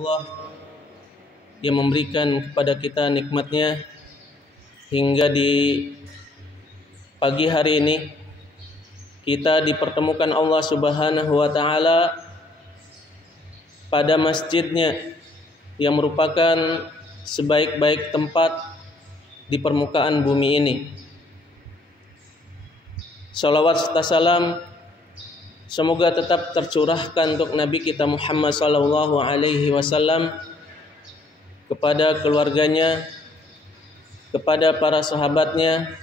Allah yang memberikan kepada kita nikmatnya hingga di pagi hari ini kita dipertemukan Allah Subhanahu wa taala pada masjidnya yang merupakan sebaik-baik tempat di permukaan bumi ini. Salawat serta salam semoga tetap tercurahkan untuk Nabi kita Muhammad sallallahu alaihi wasallam, kepada keluarganya, kepada para sahabatnya,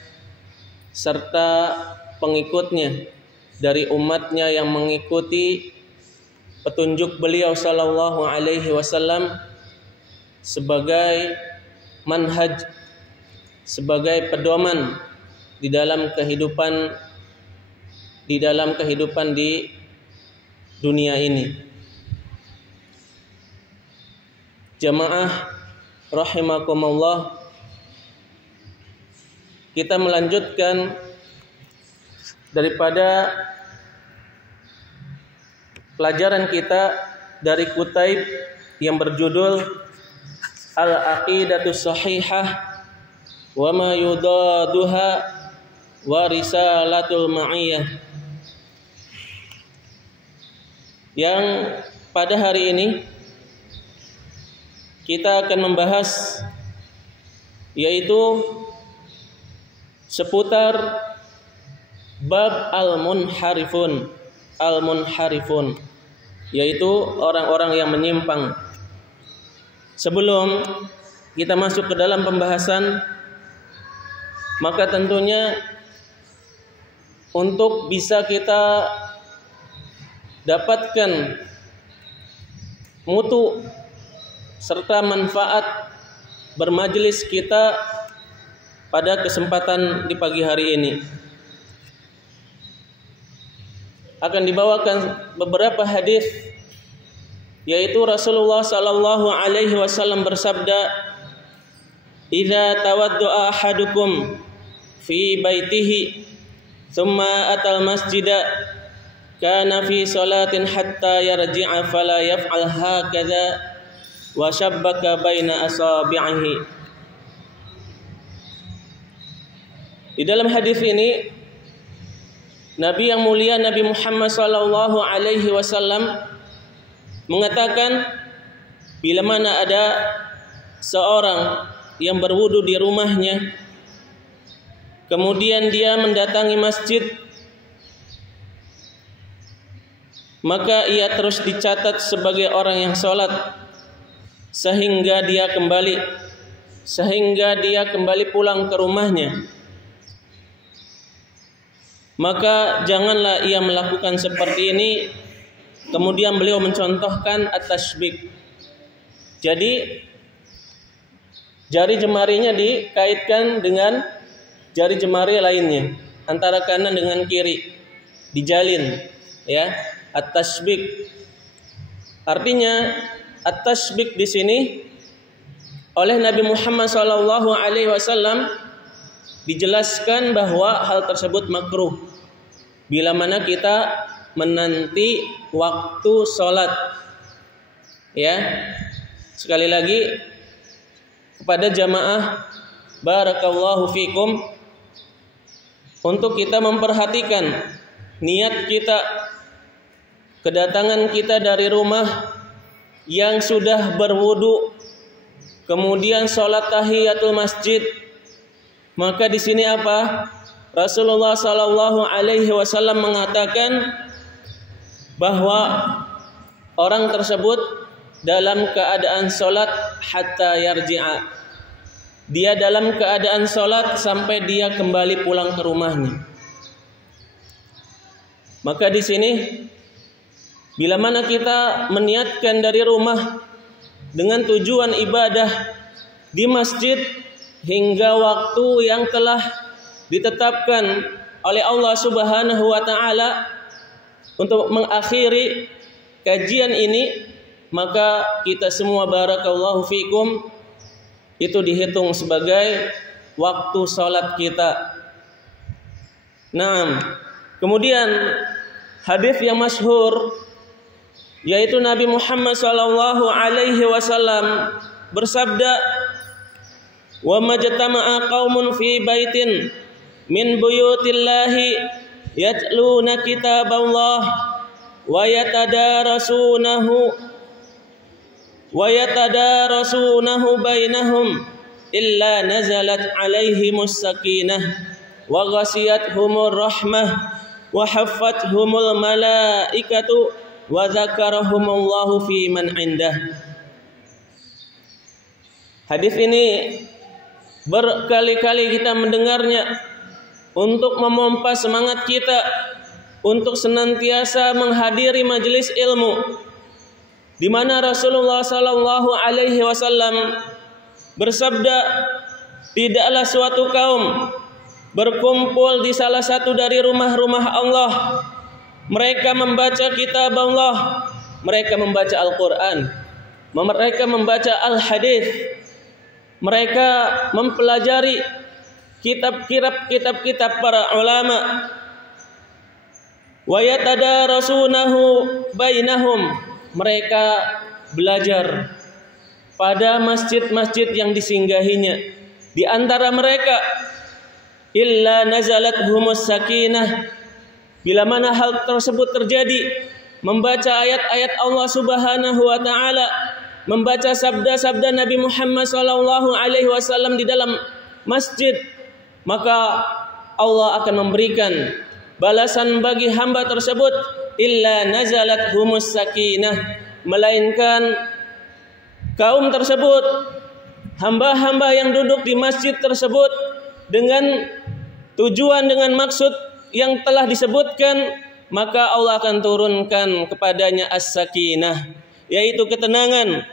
serta pengikutnya dari umatnya yang mengikuti petunjuk beliau sallallahu alaihi wasallam sebagai manhaj, sebagai pedoman di dalam kehidupan di dunia ini. Jamaah rahimakumullah, kita melanjutkan daripada pelajaran kita dari Kutaib yang berjudul Al-Aqidatus Sahihah wa ma yudaduha wa Risalatul Ma'iyah, yang pada hari ini kita akan membahas yaitu seputar bab al-munharifun, yaitu orang-orang yang menyimpang. Sebelum kita masuk ke dalam pembahasan, maka tentunya untuk bisa kita dapatkan mutu serta manfaat bermajelis kita pada kesempatan di pagi hari ini, akan dibawakan beberapa hadis, yaitu Rasulullah sallallahu alaihi wasallam bersabda, "Idza tawaddaa ahadukum fi baitihi thumma atal masjida kana fi salatin hatta yarji'a fala yaf'al hakadha wa shabbaka baina asabi'ihi." Di dalam hadis ini Nabi yang mulia Nabi Muhammad sallallahu alaihi wasallam mengatakan, bila mana ada seorang yang berwudu di rumahnya, kemudian dia mendatangi masjid, maka ia terus dicatat sebagai orang yang sholat sehingga dia kembali pulang ke rumahnya. Maka janganlah ia melakukan seperti ini. Kemudian beliau mencontohkan at-tashbik. Jadi jari jemarinya dikaitkan dengan jari jemari lainnya, antara kanan dengan kiri, dijalin, ya. At-tashbik. Artinya at-tashbik di sini oleh Nabi Muhammad sallallahu alaihi wasallam dijelaskan bahwa hal tersebut makruh bila mana kita menanti waktu sholat. Ya, sekali lagi kepada jamaah barakallahu fikum, untuk kita memperhatikan niat kita, kedatangan kita dari rumah yang sudah berwudu, kemudian sholat tahiyatul masjid. Maka di sini apa? Rasulullah sallallahu alaihi wasallam mengatakan bahwa orang tersebut dalam keadaan sholat hatta yarji'a. Dia dalam keadaan sholat sampai dia kembali pulang ke rumahnya. Maka di sini bila mana kita meniatkan dari rumah dengan tujuan ibadah di masjid hingga waktu yang telah ditetapkan oleh Allah Subhanahu wa taala untuk mengakhiri kajian ini, maka kita semua barakallahu fikum itu dihitung sebagai waktu salat kita. Naam. Kemudian hadis yang masyhur yaitu Nabi Muhammad sallallahu alaihi wasallam bersabda, "Wa majtama'a qaumun fi baitin min buyutillahi yatluna kitaballah wa yatadarasunahu bainahum illa nazalat alaihimus sakinah wa ghasiyatuhumur rahmah wa haffathumul malaikatu wa dzakarahumullahu fi man indah." Hadis ini berkali-kali kita mendengarnya untuk memompa semangat kita untuk senantiasa menghadiri majelis ilmu, di mana Rasulullah sallallahu alaihi wasallam bersabda, tidaklah suatu kaum berkumpul di salah satu dari rumah-rumah Allah, mereka membaca kitab Allah, mereka membaca Al-Quran, mereka membaca Al-Hadis, mereka mempelajari kitab-kitab para ulama, wa yatadarasunahu bainahum, mereka belajar pada masjid-masjid yang disinggahinya. Di antara mereka, illa nazalat humus sakinah, bila mana hal tersebut terjadi, membaca ayat-ayat Allah Subhanahu wa taala, membaca sabda-sabda Nabi Muhammad sallallahu alaihi wasallam di dalam masjid, maka Allah akan memberikan balasan bagi hamba tersebut, illa nazalat humus sakinah, melainkan kaum tersebut, hamba-hamba yang duduk di masjid tersebut dengan tujuan, dengan maksud yang telah disebutkan, maka Allah akan turunkan kepadanya as-sakinah, yaitu ketenangan,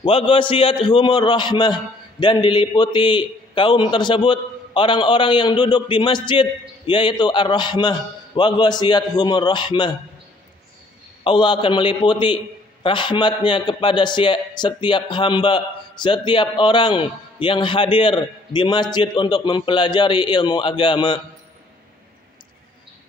wa ghasiyatuhumur rahmah, dan diliputi kaum tersebut, orang-orang yang duduk di masjid, yaitu ar-rahmah, wa ghasiyatuhumur rahmah. Allah akan meliputi rahmatnya kepada setiap hamba, setiap orang yang hadir di masjid untuk mempelajari ilmu agama.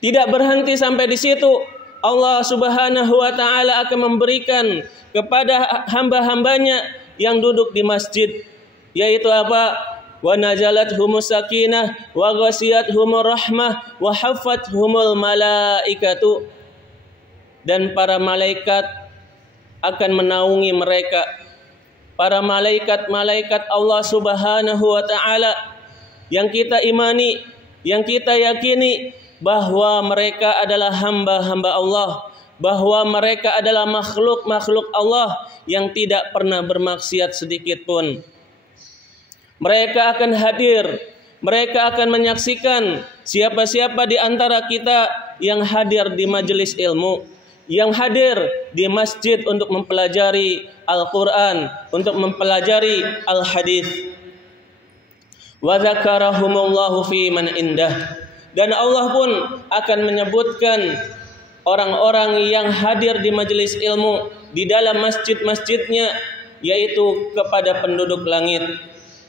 Tidak berhenti sampai di situ, Allah Subhanahu wa taala akan memberikan kepada hamba-hambanya yang duduk di masjid, yaitu apa? Wa nazalat humus sakinah wa ghasiyatuhumur rahmah wa haffathumul malaikatu, dan para malaikat akan menaungi mereka. Para malaikat-malaikat Allah Subhanahu wa taala yang kita imani, yang kita yakini bahwa mereka adalah hamba-hamba Allah, bahwa mereka adalah makhluk-makhluk Allah yang tidak pernah bermaksiat sedikit pun. Mereka akan hadir, mereka akan menyaksikan siapa-siapa di antara kita yang hadir di majelis ilmu, yang hadir di masjid untuk mempelajari Al-Quran, untuk mempelajari Al-Hadis. Wa dzakarahumullahu fi man indah, dan Allah pun akan menyebutkan orang-orang yang hadir di majelis ilmu di dalam masjid-masjidnya, yaitu kepada penduduk langit.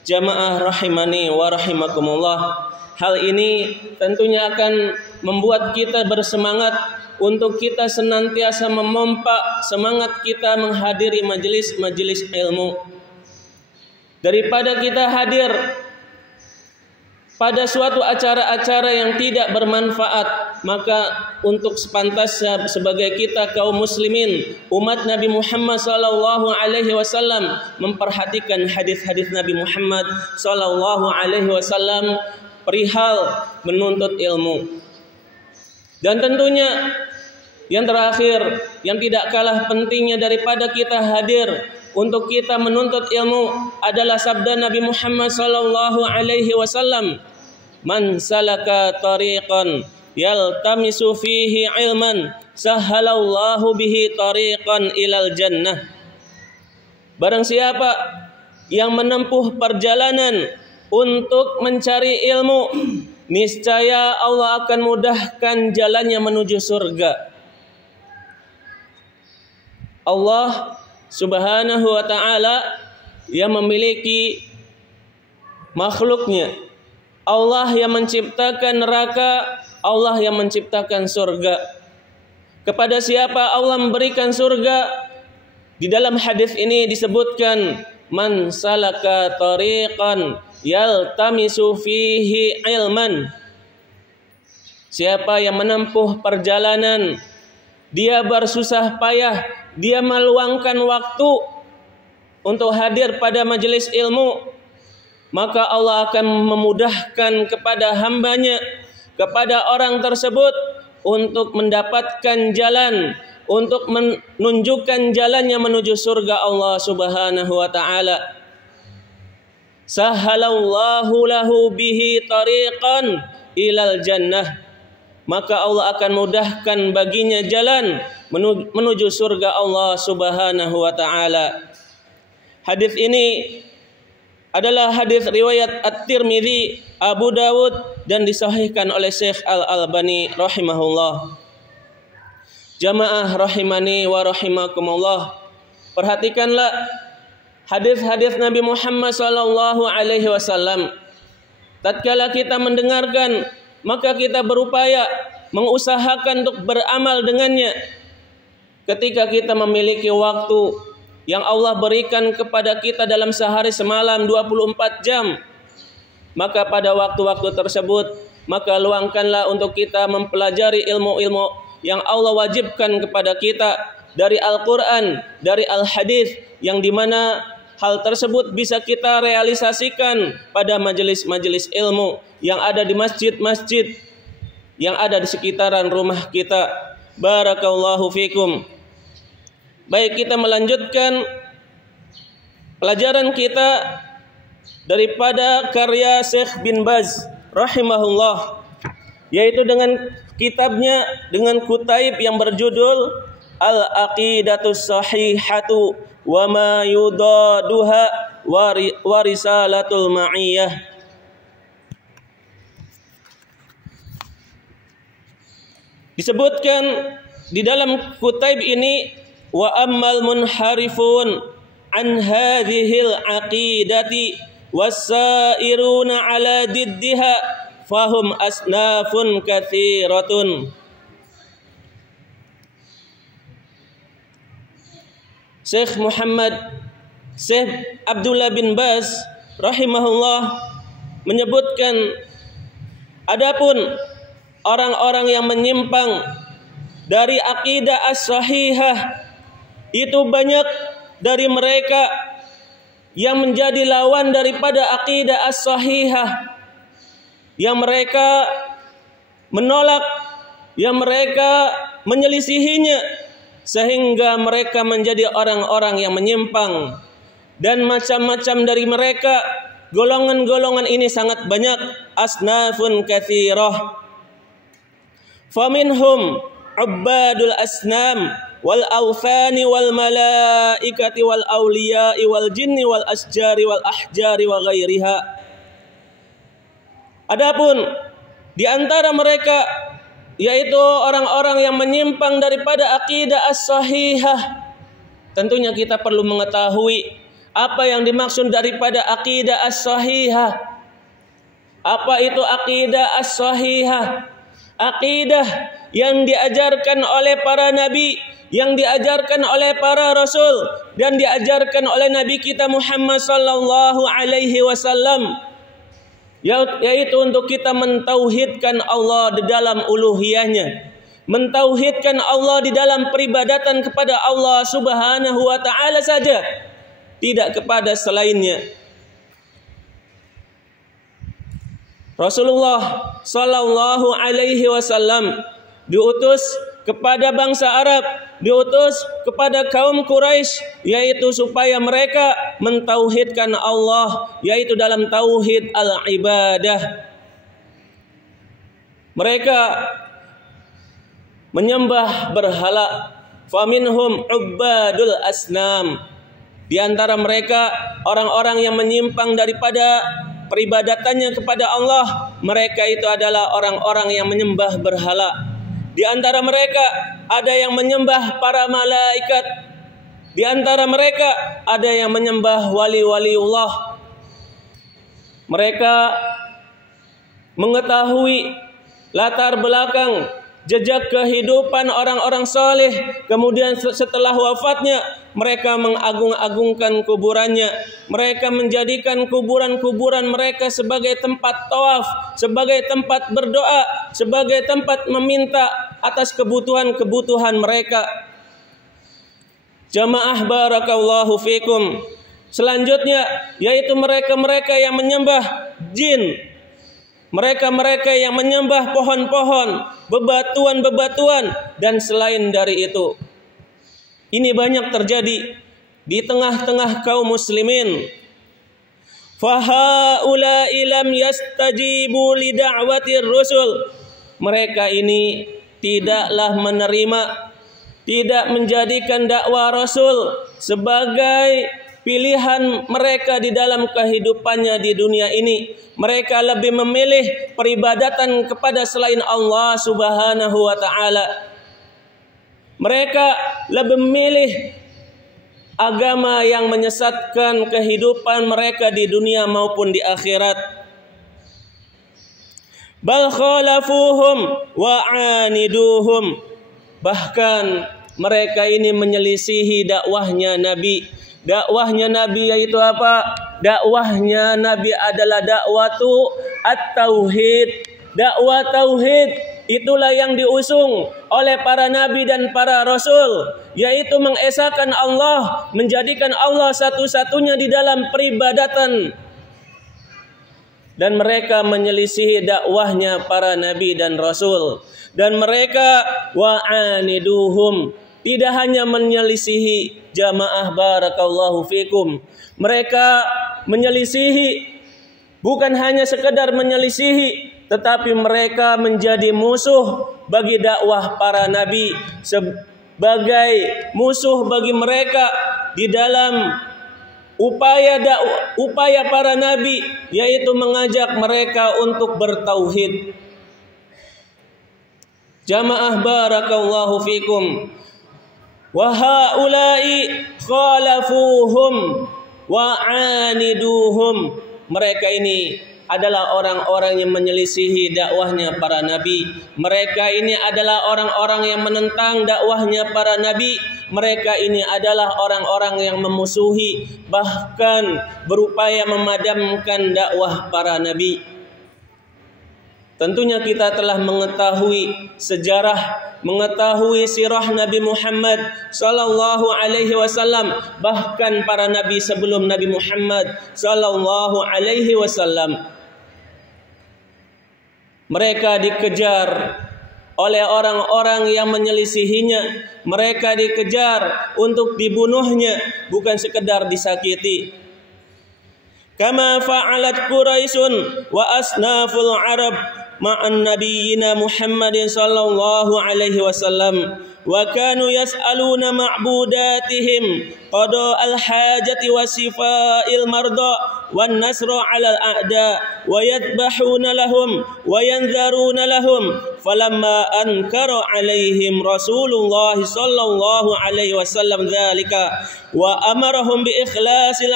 Jamaah rahimani wa rahimakumullah. Hal ini tentunya akan membuat kita bersemangat untuk kita senantiasa memompa semangat kita menghadiri majelis-majelis ilmu. Daripada kita hadir pada suatu acara-acara yang tidak bermanfaat, maka untuk sepantasnya sebagai kita kaum muslimin, umat Nabi Muhammad sallallahu alaihi wasallam, memperhatikan hadis-hadis Nabi Muhammad sallallahu alaihi wasallam perihal menuntut ilmu. Dan tentunya yang terakhir, yang tidak kalah pentingnya daripada kita hadir untuk kita menuntut ilmu, adalah sabda Nabi Muhammad sallallahu alaihi wasallam, "Man salaka tariqan yaltamisu fihi ilman, sahhalallahu bihi tariqan ilal jannah." Barang siapa yang menempuh perjalanan untuk mencari ilmu, niscaya Allah akan mudahkan jalannya menuju surga. Allah Subhanahu wa ta'ala yang memiliki makhluknya, Allah yang menciptakan neraka, Allah yang menciptakan surga. Kepada siapa Allah memberikan surga? Di dalam hadis ini disebutkan, man salaka tariqan yaltamisu fihi ilman. Siapa yang menempuh perjalanan, dia bersusah payah, dia meluangkan waktu untuk hadir pada majelis ilmu, maka Allah akan memudahkan kepada hambanya, kepada orang tersebut untuk mendapatkan jalan, untuk menunjukkan jalannya menuju surga Allah Subhanahu wa taala. Sahalallahu lahu bihi tariqan ilal jannah. Maka Allah akan mudahkan baginya jalan menuju surga Allah Subhanahu wa taala. Hadis ini adalah hadis riwayat At-Tirmidzi, Abu Dawud, dan disahihkan oleh Syekh Al-Albani rahimahullah. Jamaah rahimani wa rahimakumullah. Perhatikanlah hadis-hadis Nabi Muhammad sallallahu alaihi wasallam. Tatkala kita mendengarkan, maka kita berupaya mengusahakan untuk beramal dengannya. Ketika kita memiliki waktu yang Allah berikan kepada kita dalam sehari semalam 24 jam, maka pada waktu-waktu tersebut, maka luangkanlah untuk kita mempelajari ilmu-ilmu yang Allah wajibkan kepada kita dari Al-Quran, dari Al-Hadis, yang dimana hal tersebut bisa kita realisasikan pada majelis-majelis ilmu yang ada di masjid-masjid yang ada di sekitaran rumah kita. Barakallahu fikum. Baik, kita melanjutkan pelajaran kita daripada karya Syekh bin Baz rahimahullah, yaitu dengan kitabnya, dengan kutaib yang berjudul Al-Aqidatus Sahihatu wa ma yudaduha wa risalatul ma'iyah. Disebutkan di dalam kutaib ini, wa ammal munharifun an hadhil aqidati wasairuna ala diddiha fahum asnafun katsiratun. Syekh Abdullah bin Baz rahimahullah menyebutkan, adapun orang-orang yang menyimpang dari akidah as-sahihah, itu banyak dari mereka yang menjadi lawan daripada akidah as-sahihah, yang mereka menolak, yang mereka menyelisihinya, sehingga mereka menjadi orang-orang yang menyimpang. Dan macam-macam dari mereka, golongan-golongan ini sangat banyak, asnafun katsirah. Faminhum ubbadul asnam wal awthani wal malaikati wal awliya'i wal jinni wal asjari wal ahjari wa ghairiha. Adapun di antara mereka, yaitu orang-orang yang menyimpang daripada akidah as-sahihah, tentunya kita perlu mengetahui apa yang dimaksud daripada akidah as-sahihah. Apa itu akidah as-sahihah? Akidah yang diajarkan oleh para nabi, yang diajarkan oleh para rasul, dan diajarkan oleh Nabi kita Muhammad sallallahu alaihi wasallam, yaitu untuk kita mentauhidkan Allah di dalam uluhiyahnya, mentauhidkan Allah di dalam peribadatan kepada Allah Subhanahu wa taala saja, tidak kepada selainnya. Rasulullah sallallahu alaihi wasallam diutus kepada bangsa Arab, diutus kepada kaum Quraisy, yaitu supaya mereka mentauhidkan Allah, yaitu dalam tauhid al-ibadah. Mereka menyembah berhala. Faminhum ubbadul asnam. Di antara mereka orang-orang yang menyimpang daripada peribadatannya kepada Allah, mereka itu adalah orang-orang yang menyembah berhala. Di antara mereka ada yang menyembah para malaikat. Di antara mereka ada yang menyembah wali-waliullah. Mereka mengetahui latar belakang jejak kehidupan orang-orang saleh. Kemudian setelah wafatnya mereka mengagung-agungkan kuburannya. Mereka menjadikan kuburan-kuburan mereka sebagai tempat tawaf, sebagai tempat berdoa, sebagai tempat meminta atas kebutuhan-kebutuhan mereka. Jamaah barakallahu fikum. Selanjutnya yaitu mereka-mereka yang menyembah jin. Mereka-mereka yang menyembah pohon-pohon, bebatuan-bebatuan dan selain dari itu. Ini banyak terjadi di tengah-tengah kaum muslimin. Fahaula'i lam yastajibu li da'watir rusul. Mereka ini tidaklah menerima, tidak menjadikan dakwah Rasul sebagai pilihan mereka di dalam kehidupannya di dunia ini. Mereka lebih memilih peribadatan kepada selain Allah Subhanahu wa ta'ala. Mereka lebih memilih agama yang menyesatkan kehidupan mereka di dunia maupun di akhirat. Bal khalafuhum wa aniduhum. Bahkan mereka ini menyelisihi dakwahnya Nabi. Dakwahnya Nabi yaitu apa? Dakwahnya Nabi adalah dakwatu at-tauhid. Dakwah tauhid itulah yang diusung oleh para nabi dan para rasul, yaitu mengesahkan Allah, menjadikan Allah satu-satunya di dalam peribadatan. Dan mereka menyelisihi dakwahnya para nabi dan rasul. Dan mereka wa'aniduhum, tidak hanya menyelisihi jamaah barakallahu fikum. Mereka menyelisihi, bukan hanya sekedar menyelisihi, tetapi mereka menjadi musuh bagi dakwah para nabi, sebagai musuh bagi mereka di dalam upaya para nabi, yaitu mengajak mereka untuk bertauhid. Jamaah barakallahu fikum. Wa haula'i khalafuhum wa aniduhum. Mereka ini adalah orang-orang yang menyelisihi dakwahnya para nabi. Mereka ini adalah orang-orang yang menentang dakwahnya para nabi. Mereka ini adalah orang-orang yang memusuhi, bahkan berupaya memadamkan dakwah para nabi. Tentunya kita telah mengetahui sejarah, mengetahui sirah Nabi Muhammad sallallahu alaihi wasallam, bahkan para nabi sebelum Nabi Muhammad sallallahu alaihi wasallam. Mereka dikejar oleh orang-orang yang menyelisihinya. Mereka dikejar untuk dibunuhnya, bukan sekedar disakiti. Kama fa'alat Quraisyun wa asnaful Arab ma'an nabiyyina Muhammadin sallallahu alaihi wasallam, wa kanu yas'aluna ma'budatihim qada al-hajati wa sifa'il marda wan nasra 'ala al-a'da wa yadhbahuna lahum wa yanzaruna lahum. Falamma ankara 'alaihim Rasulullah sallallahu alaihi wasallam dzalika wa amarahum bi ikhlasil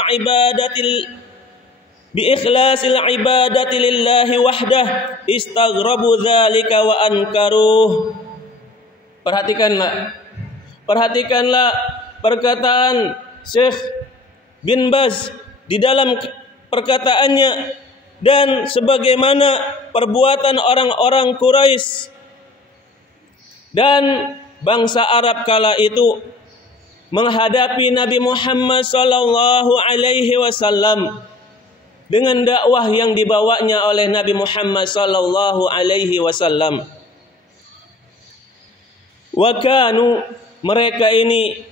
ibadati lillahi wahdah istaghrabu dzalika wa ankaruh. Perhatikanlah perkataan Syekh bin Baz di dalam perkataannya, dan sebagaimana perbuatan orang-orang Quraisy dan bangsa Arab kala itu menghadapi Nabi Muhammad sallallahu alaihi wasallam dengan dakwah yang dibawanya oleh Nabi Muhammad sallallahu alaihi wasallam. Wa kanu, mereka ini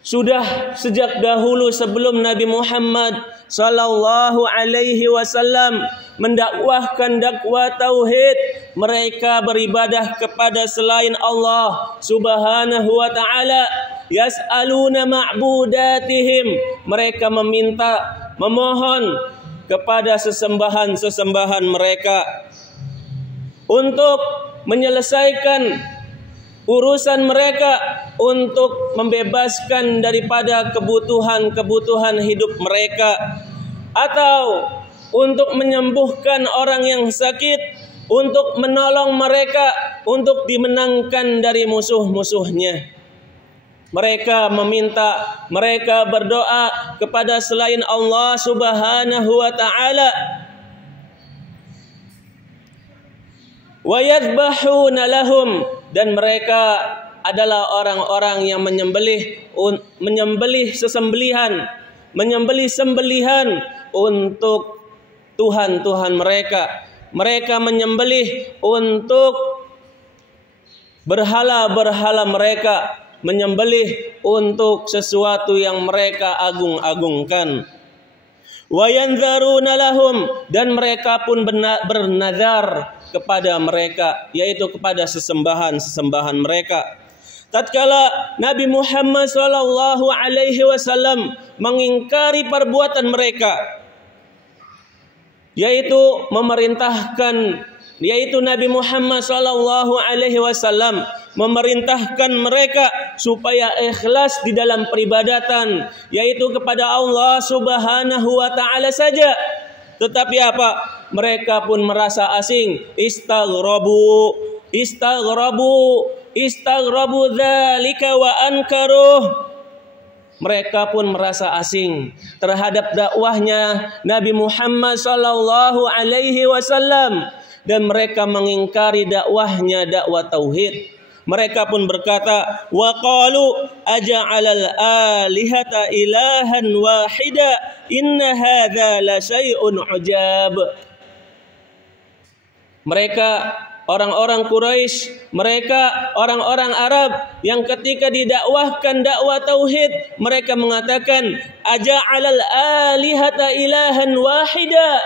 sudah sejak dahulu sebelum Nabi Muhammad sallallahu alaihi wasallam mendakwahkan dakwah tauhid. Mereka beribadah kepada selain Allah Subhanahu wa taala. Yas'aluna ma'budatihim, mereka meminta, memohon kepada sesembahan-sesembahan mereka untuk menyelesaikan urusan mereka, untuk membebaskan daripada kebutuhan-kebutuhan hidup mereka, atau untuk menyembuhkan orang yang sakit, untuk menolong mereka untuk dimenangkan dari musuh-musuhnya. Mereka meminta, mereka berdoa kepada selain Allah Subhanahu wa taala. Wa yadhbahuna lahum, dan mereka adalah orang-orang yang menyembelih sembelihan untuk tuhan-tuhan mereka. Mereka menyembelih untuk berhala-berhala mereka, menyembelih untuk sesuatu yang mereka agung-agungkan. Wa yanzaruna lahum, dan mereka pun bernazar kepada mereka, yaitu kepada sesembahan-sesembahan mereka. Tatkala Nabi Muhammad SAW mengingkari perbuatan mereka, yaitu Nabi Muhammad SAW memerintahkan mereka supaya ikhlas di dalam peribadatan, yaitu kepada Allah Subhanahu wa taala saja. Tetapi apa? Mereka pun merasa asing. Istaghrabu dzalika wa ankaruh. Mereka pun merasa asing terhadap dakwahnya Nabi Muhammad sallallahu alaihi wasallam, dan mereka mengingkari dakwahnya, dakwah tauhid. Mereka pun berkata, wa qalu aja'alal alihata ilahan wahida inna hadza la syai'un ujab. Mereka orang-orang Quraisy, mereka orang-orang Arab yang ketika didakwahkan dakwah tauhid, mereka mengatakan aja'alal alihata ilahan wahida.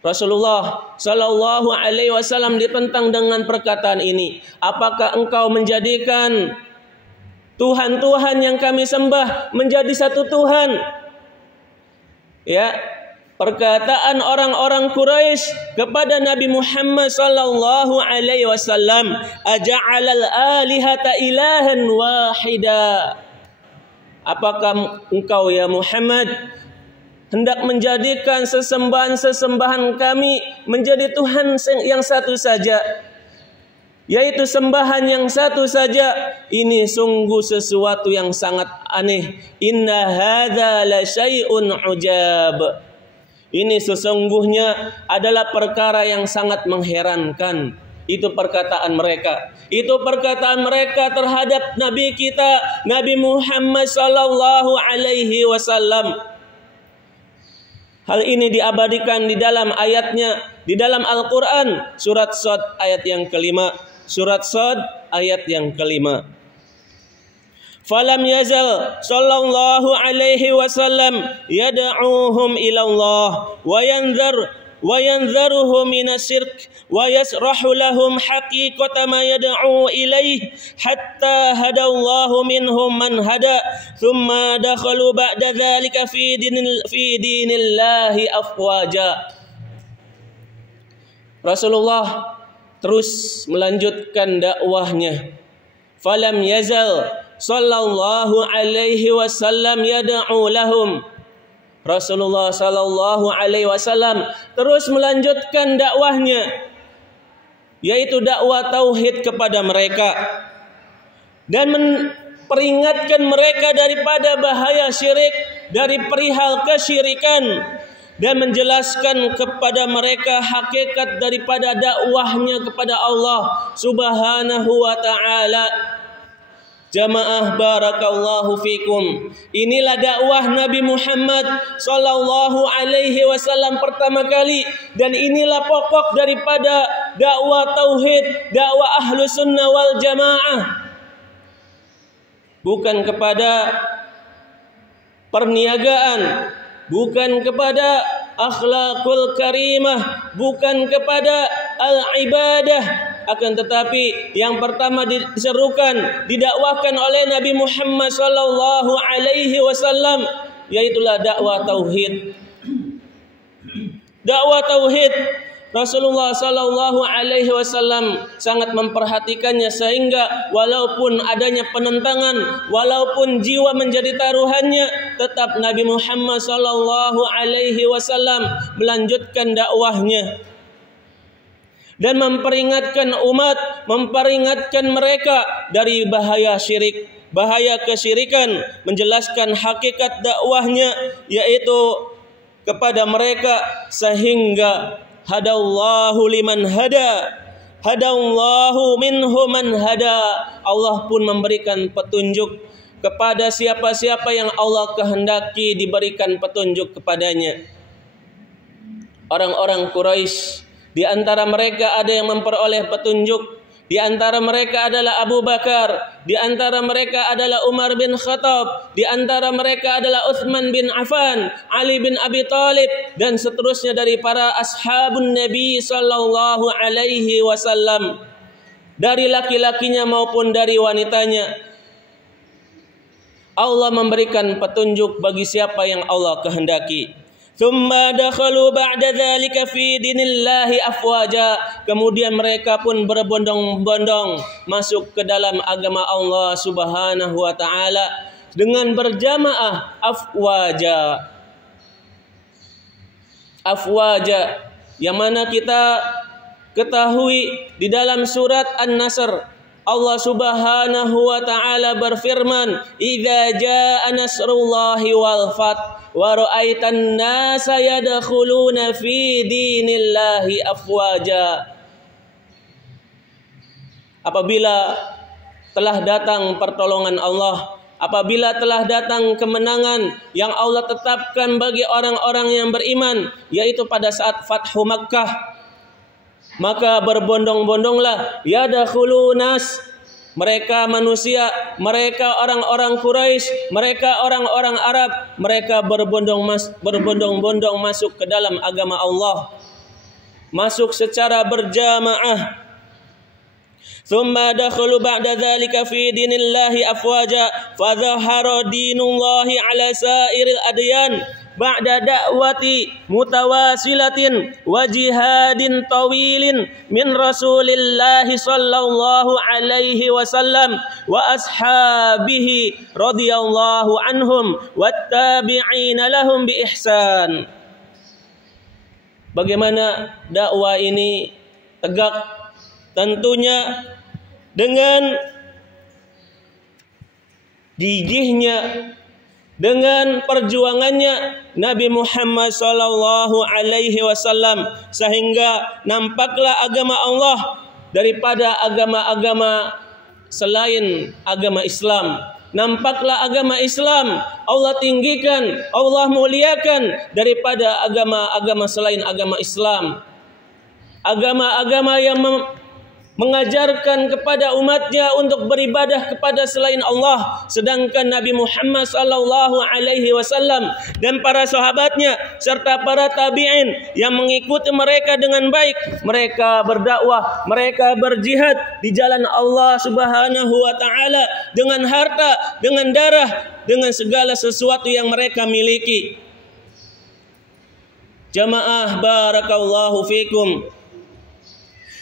Rasulullah sallallahu alaihi wasallam ditentang dengan perkataan ini. Apakah engkau menjadikan Tuhan-Tuhan yang kami sembah menjadi satu Tuhan? Ya, perkataan orang-orang Quraisy kepada Nabi Muhammad sallallahu alaihi wasallam, aja'alal alihata ilahan wahida. Apakah engkau ya Muhammad hendak menjadikan sesembahan-sesembahan kami menjadi Tuhan yang satu saja, yaitu sembahan yang satu saja? Ini sungguh sesuatu yang sangat aneh. Inna hadza la syai'un ujab. Ini sesungguhnya adalah perkara yang sangat mengherankan. Itu perkataan mereka. Itu perkataan mereka terhadap Nabi kita, Nabi Muhammad sallallahu alaihi wasallam. Hal ini diabadikan di dalam ayatnya, di dalam Al-Quran, surat Shad ayat yang kelima. Surat Shad ayat yang kelima. Falam yazal sallallahu alaihi wasallam yad'uhum ila Allah wa yanzaruhu minasyirk wa yasrahu lahum haqiqata ma yad'u ilaih hatta hadallahu minhum man hada thumma dakhalu ba'da dhalika fi dinillahi afwaja. Rasulullah terus melanjutkan dakwahnya. Falam yazal sallallahu alaihi wasallam yad'u lahum. Rasulullah sallallahu alaihi wasallam terus melanjutkan dakwahnya, yaitu dakwah tauhid kepada mereka, dan memperingatkan mereka daripada bahaya syirik, dari perihal kesyirikan, dan menjelaskan kepada mereka hakikat daripada dakwahnya kepada Allah Subhanahu wa taala. Jamaah barakallahu fikum. Inilah dakwah Nabi Muhammad sallallahu alaihi wasallam pertama kali, dan inilah pokok daripada dakwah tauhid, dakwah ahlu sunnah wal jamaah. Bukan kepada perniagaan, bukan kepada akhlakul karimah, bukan kepada al-ibadah, akan tetapi yang pertama diserukan, didakwahkan oleh Nabi Muhammad sallallahu alaihi wasallam, yaitulah dakwah tauhid. Dakwah tauhid Rasulullah sallallahu alaihi wasallam sangat memperhatikannya, sehingga walaupun adanya penentangan, walaupun jiwa menjadi taruhannya, tetap Nabi Muhammad sallallahu alaihi wasallam melanjutkan dakwahnya dan memperingatkan umat, memperingatkan mereka dari bahaya syirik, bahaya kesyirikan, menjelaskan hakikat dakwahnya yaitu kepada mereka sehingga hadallahu liman hada, hadallahu minhum man hada. Allah pun memberikan petunjuk kepada siapa-siapa yang Allah kehendaki diberikan petunjuk kepadanya. Orang-orang Quraisy, di antara mereka ada yang memperoleh petunjuk. Di antara mereka adalah Abu Bakar, di antara mereka adalah Umar bin Khattab, di antara mereka adalah Utsman bin Affan, Ali bin Abi Thalib, dan seterusnya dari para ashabun Nabi sallallahu alaihi wasallam, dari laki-lakinya maupun dari wanitanya. Allah memberikan petunjuk bagi siapa yang Allah kehendaki. Tsumma dakhalu ba'da dzalika fi dinillahi afwaja. Kemudian mereka pun berbondong-bondong masuk ke dalam agama Allah Subhanahu wa taala dengan berjamaah afwaja. Afwaja yang mana kita ketahui di dalam surat An-Nasr Allah Subhanahu wa taala berfirman, "Idza jaa nasrullahi wal fath wa ra'aitan nasa yadkhuluna fi dinillahi afwaja." Apabila telah datang pertolongan Allah, apabila telah datang kemenangan yang Allah tetapkan bagi orang-orang yang beriman, yaitu pada saat Fathu Makkah, maka berbondong-bondonglah yadkhulunas, mereka manusia, mereka orang-orang Quraisy, mereka orang-orang Arab, mereka berbondong-bondong masuk ke dalam agama Allah, masuk secara berjamaah. Thumma dakhalu ba'da dzalika fi dinillahi afwaja fa dhahara dinullahi ala sa'iril adyan ba'da da'wati mutawasilatin wa jihadin tawilin min Rasulillahi sallallahu alaihi wasallam wa ashabihi radhiyallahu anhum wattabi'ina lahum bi ihsan. Bagaimana dakwah ini tegak? Tentunya dengan gigihnya, dengan perjuangannya Nabi Muhammad sallallahu alaihi wasallam, sehingga nampaklah agama Allah daripada agama-agama selain agama Islam. Nampaklah agama Islam Allah tinggikan, Allah muliakan daripada agama-agama selain agama Islam. Agama-agama yang mengajarkan kepada umatnya untuk beribadah kepada selain Allah, sedangkan Nabi Muhammad sallallahu alaihi wasallam dan para sahabatnya serta para tabi'in yang mengikuti mereka dengan baik, mereka berdakwah, mereka berjihad di jalan Allah Subhanahu wa taala dengan harta, dengan darah, dengan segala sesuatu yang mereka miliki. Jamaah barakallahu fikum.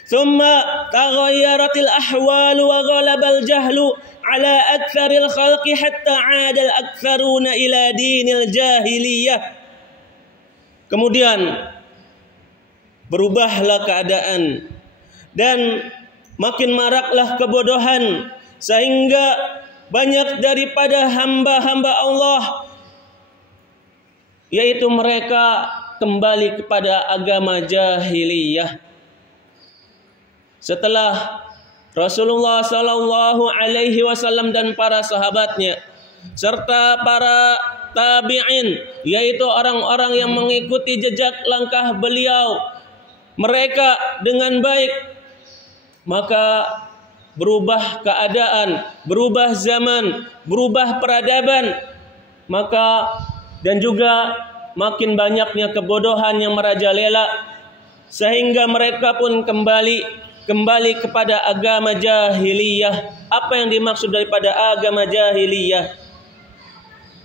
ثم تغيرت الأحوال وغلب الجهل على أكثر الخلق حتى عاد الأكثرون إلى دين الجاهلية. Kemudian berubahlah keadaan dan makin maraklah kebodohan sehingga banyak daripada hamba-hamba Allah, yaitu mereka kembali kepada agama jahiliyah. Setelah Rasulullah sallallahu alaihi wasallam dan para sahabatnya serta para tabi'in, yaitu orang-orang yang mengikuti jejak langkah beliau, mereka dengan baik, maka berubah keadaan, berubah zaman, berubah peradaban, maka dan juga makin banyaknya kebodohan yang merajalela sehingga mereka pun kembali kepada agama jahiliyah. Apa yang dimaksud daripada agama jahiliyah?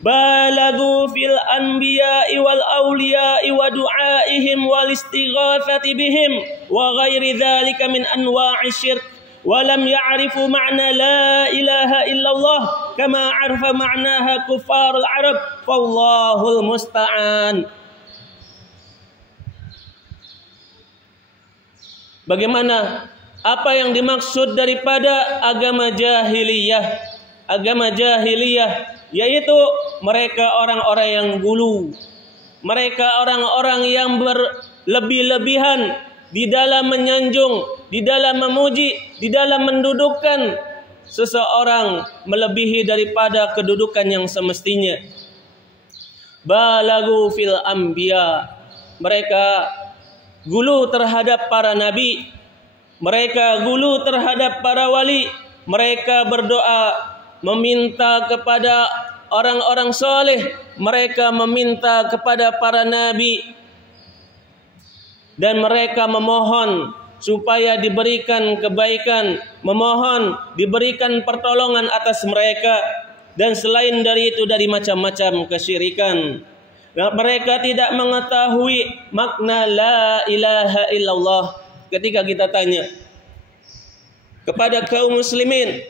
Balagu fil anbiya'i wal awliya'i wa du'aihim wal istighatsati bihim wa ghairi dzalika min anwa'i syirk wa lam ya'rifu ma'na la ilaha illallah kama arfa ma'naha kuffarul Arab, wallahul musta'an. Bagaimana apa yang dimaksud daripada agama jahiliyah? Agama jahiliyah yaitu mereka orang-orang yang gulu. Mereka orang-orang yang berlebih-lebihan di dalam menyanjung, di dalam memuji, di dalam mendudukkan seseorang melebihi daripada kedudukan yang semestinya. Balagu fil anbiya. Mereka gulu terhadap para nabi. Mereka gulu terhadap para wali. Mereka berdoa meminta kepada orang-orang soleh. Mereka meminta kepada para nabi. Dan mereka memohon supaya diberikan kebaikan, memohon diberikan pertolongan atas mereka. Dan selain dari itu dari macam-macam kesyirikan. Mereka tidak mengetahui makna la ilaha illallah. Ketika kita tanya kepada kaum muslimin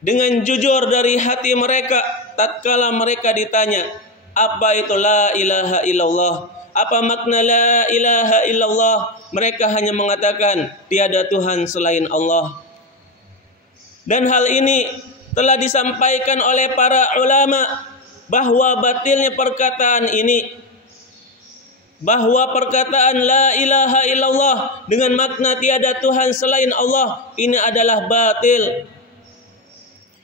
dengan jujur dari hati mereka, tatkala mereka ditanya apa itu la ilaha illallah, apa makna la ilaha illallah, mereka hanya mengatakan tiada Tuhan selain Allah. Dan hal ini telah disampaikan oleh para ulama bahwa batilnya perkataan ini, bahwa perkataan la ilaha illallah dengan makna tiada Tuhan selain Allah ini adalah batil.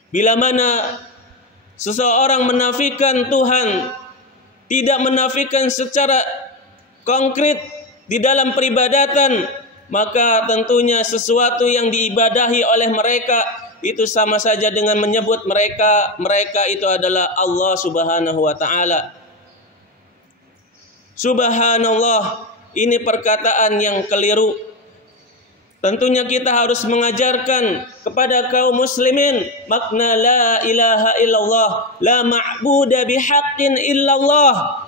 Bila mana seseorang menafikan Tuhan, tidak menafikan secara konkret di dalam peribadatan, maka tentunya sesuatu yang diibadahi oleh mereka itu sama saja dengan menyebut mereka itu adalah Allah Subhanahu wa taala. Subhanallah, ini perkataan yang keliru. Tentunya kita harus mengajarkan kepada kaum muslimin makna la ilaha illallah, la ma'buda bihaqqin illallah.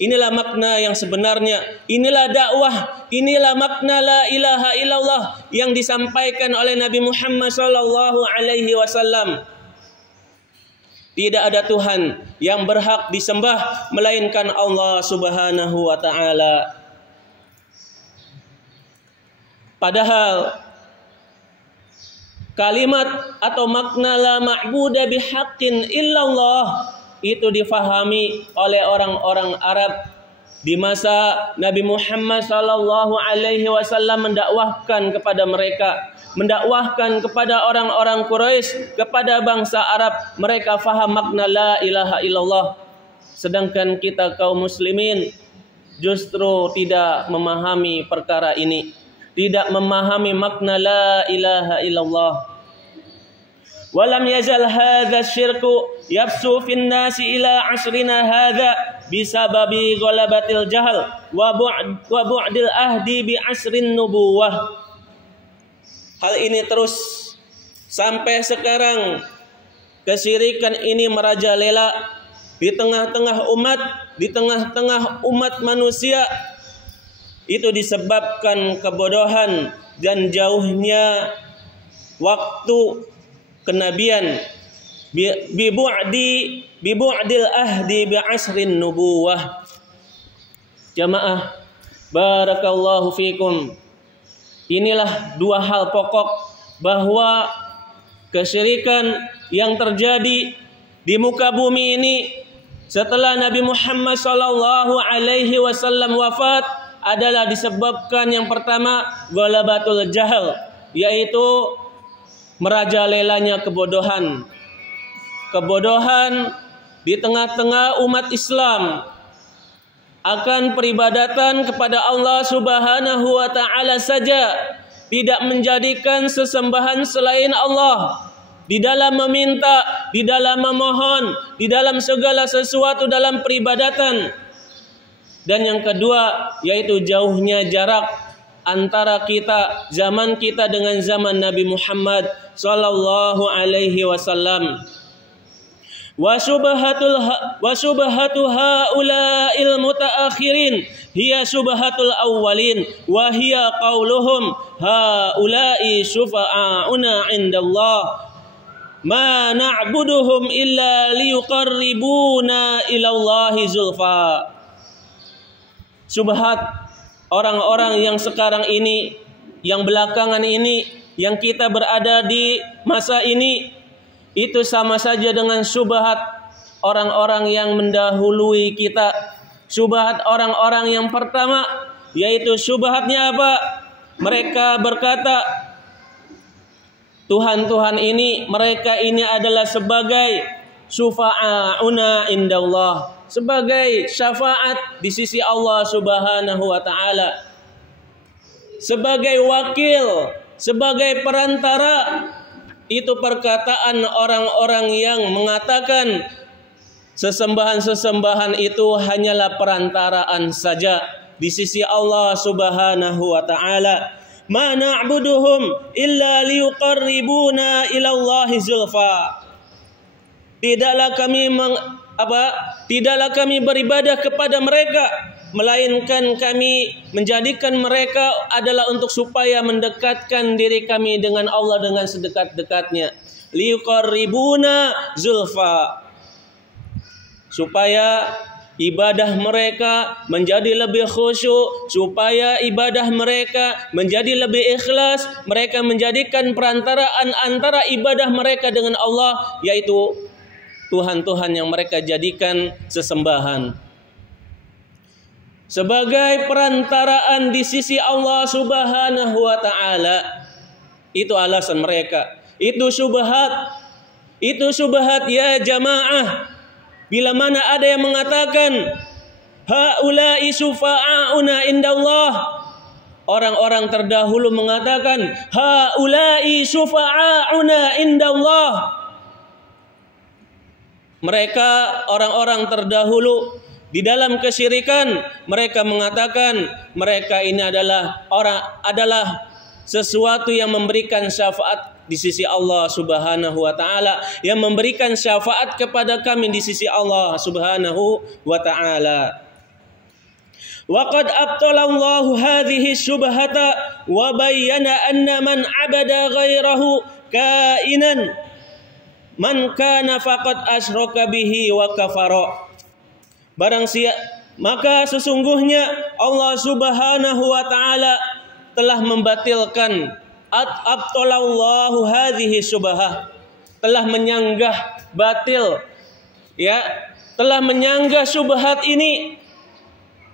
Inilah makna yang sebenarnya, inilah dakwah, inilah makna la ilaha illallah yang disampaikan oleh Nabi Muhammad sallallahu alaihi wasallam. Tidak ada Tuhan yang berhak disembah melainkan Allah Subhanahu wa taala. Padahal kalimat atau makna la ma'buda bihaqqin illallah itu difahami oleh orang-orang Arab di masa Nabi Muhammad sallallahu alaihi wasallam mendakwahkan kepada mereka, mendakwahkan kepada orang-orang Quraisy, kepada bangsa Arab. Mereka faham makna la ilaha illallah. Sedangkan kita kaum muslimin justru tidak memahami perkara ini, tidak memahami makna la ilaha illallah. Walam yazal hadza syirku yafsu fin nasi ila asrina hadza bisababi ghalabatil jahl wa bu'dil ahdi bi asrin nubuwah. Hal ini terus sampai sekarang. Kesyirikan ini merajalela di tengah-tengah umat manusia. Itu disebabkan kebodohan dan jauhnya waktu kenabian, bibu'dil ahdi bi asrin nubuwah. Jamaah barakallahu fikum. Inilah dua hal pokok bahwa kesyirikan yang terjadi di muka bumi ini setelah Nabi Muhammad sallallahu alaihi wasallam wafat adalah disebabkan yang pertama ghalabatul jahl, yaitu merajalelanya kebodohan. Kebodohan di tengah-tengah umat Islam akan peribadatan kepada Allah Subhanahu wa taala saja, tidak menjadikan sesembahan selain Allah di dalam meminta, di dalam memohon, di dalam segala sesuatu dalam peribadatan. Dan yang kedua yaitu jauhnya jarak antara kita, zaman kita dengan zaman Nabi Muhammad sallallahu alaihi wasallam. Wa subhatu haula'il mutaakhirin hiya subhatul awwalin wa hiya qauluhum haula'i syufa'auna 'indallah. ma na'buduhum illa liyuqarribuna ilallahi zulfa. Syubhat orang-orang yang sekarang ini, yang belakangan ini, yang kita berada di masa ini, itu sama saja dengan syubhat orang-orang yang mendahului kita. Syubhat orang-orang yang pertama, yaitu syubhatnya apa? Mereka berkata, Tuhan-Tuhan ini, mereka ini adalah sebagai syufa'auna indallah, sebagai syafaat di sisi Allah Subhanahu wa taala, sebagai wakil, sebagai perantara. Itu perkataan orang-orang yang mengatakan sesembahan-sesembahan itu hanyalah perantaraan saja di sisi Allah Subhanahu wa taala. Ma na'buduhum illa liyuqarribuna ilallahi zulfa. Tidaklah kami beribadah kepada mereka, melainkan kami menjadikan mereka adalah untuk supaya mendekatkan diri kami dengan Allah dengan sedekat-dekatnya. Liyuqarribuna zulfa, supaya ibadah mereka menjadi lebih khusyuk, supaya ibadah mereka menjadi lebih ikhlas. Mereka menjadikan perantaraan antara ibadah mereka dengan Allah, yaitu Tuhan-Tuhan yang mereka jadikan sesembahan, sebagai perantaraan di sisi Allah Subhanahu wa taala. Itu alasan mereka. Itu syubhat. Itu syubhat ya jamaah. Bila mana ada yang mengatakan haula'i syufa'auna indallah, orang-orang terdahulu mengatakan haula'i syufa'auna indallah. Mereka orang-orang terdahulu di dalam kesyirikan, mereka mengatakan mereka ini adalah sesuatu yang memberikan syafaat di sisi Allah Subhanahu wa taala, yang memberikan syafaat kepada kami di sisi Allah Subhanahu wa taala. Wa qad abtalallahu hadhihi syubhata wa bayyana anna man 'abada ghairahu kainan man kana faqad asyraka bihi wa kafara. Maka sesungguhnya Allah Subhanahu wa taala telah membatalkan, abtalallahu hadhihi syubhah, telah menyanggah batil, ya, telah menyanggah syubhat ini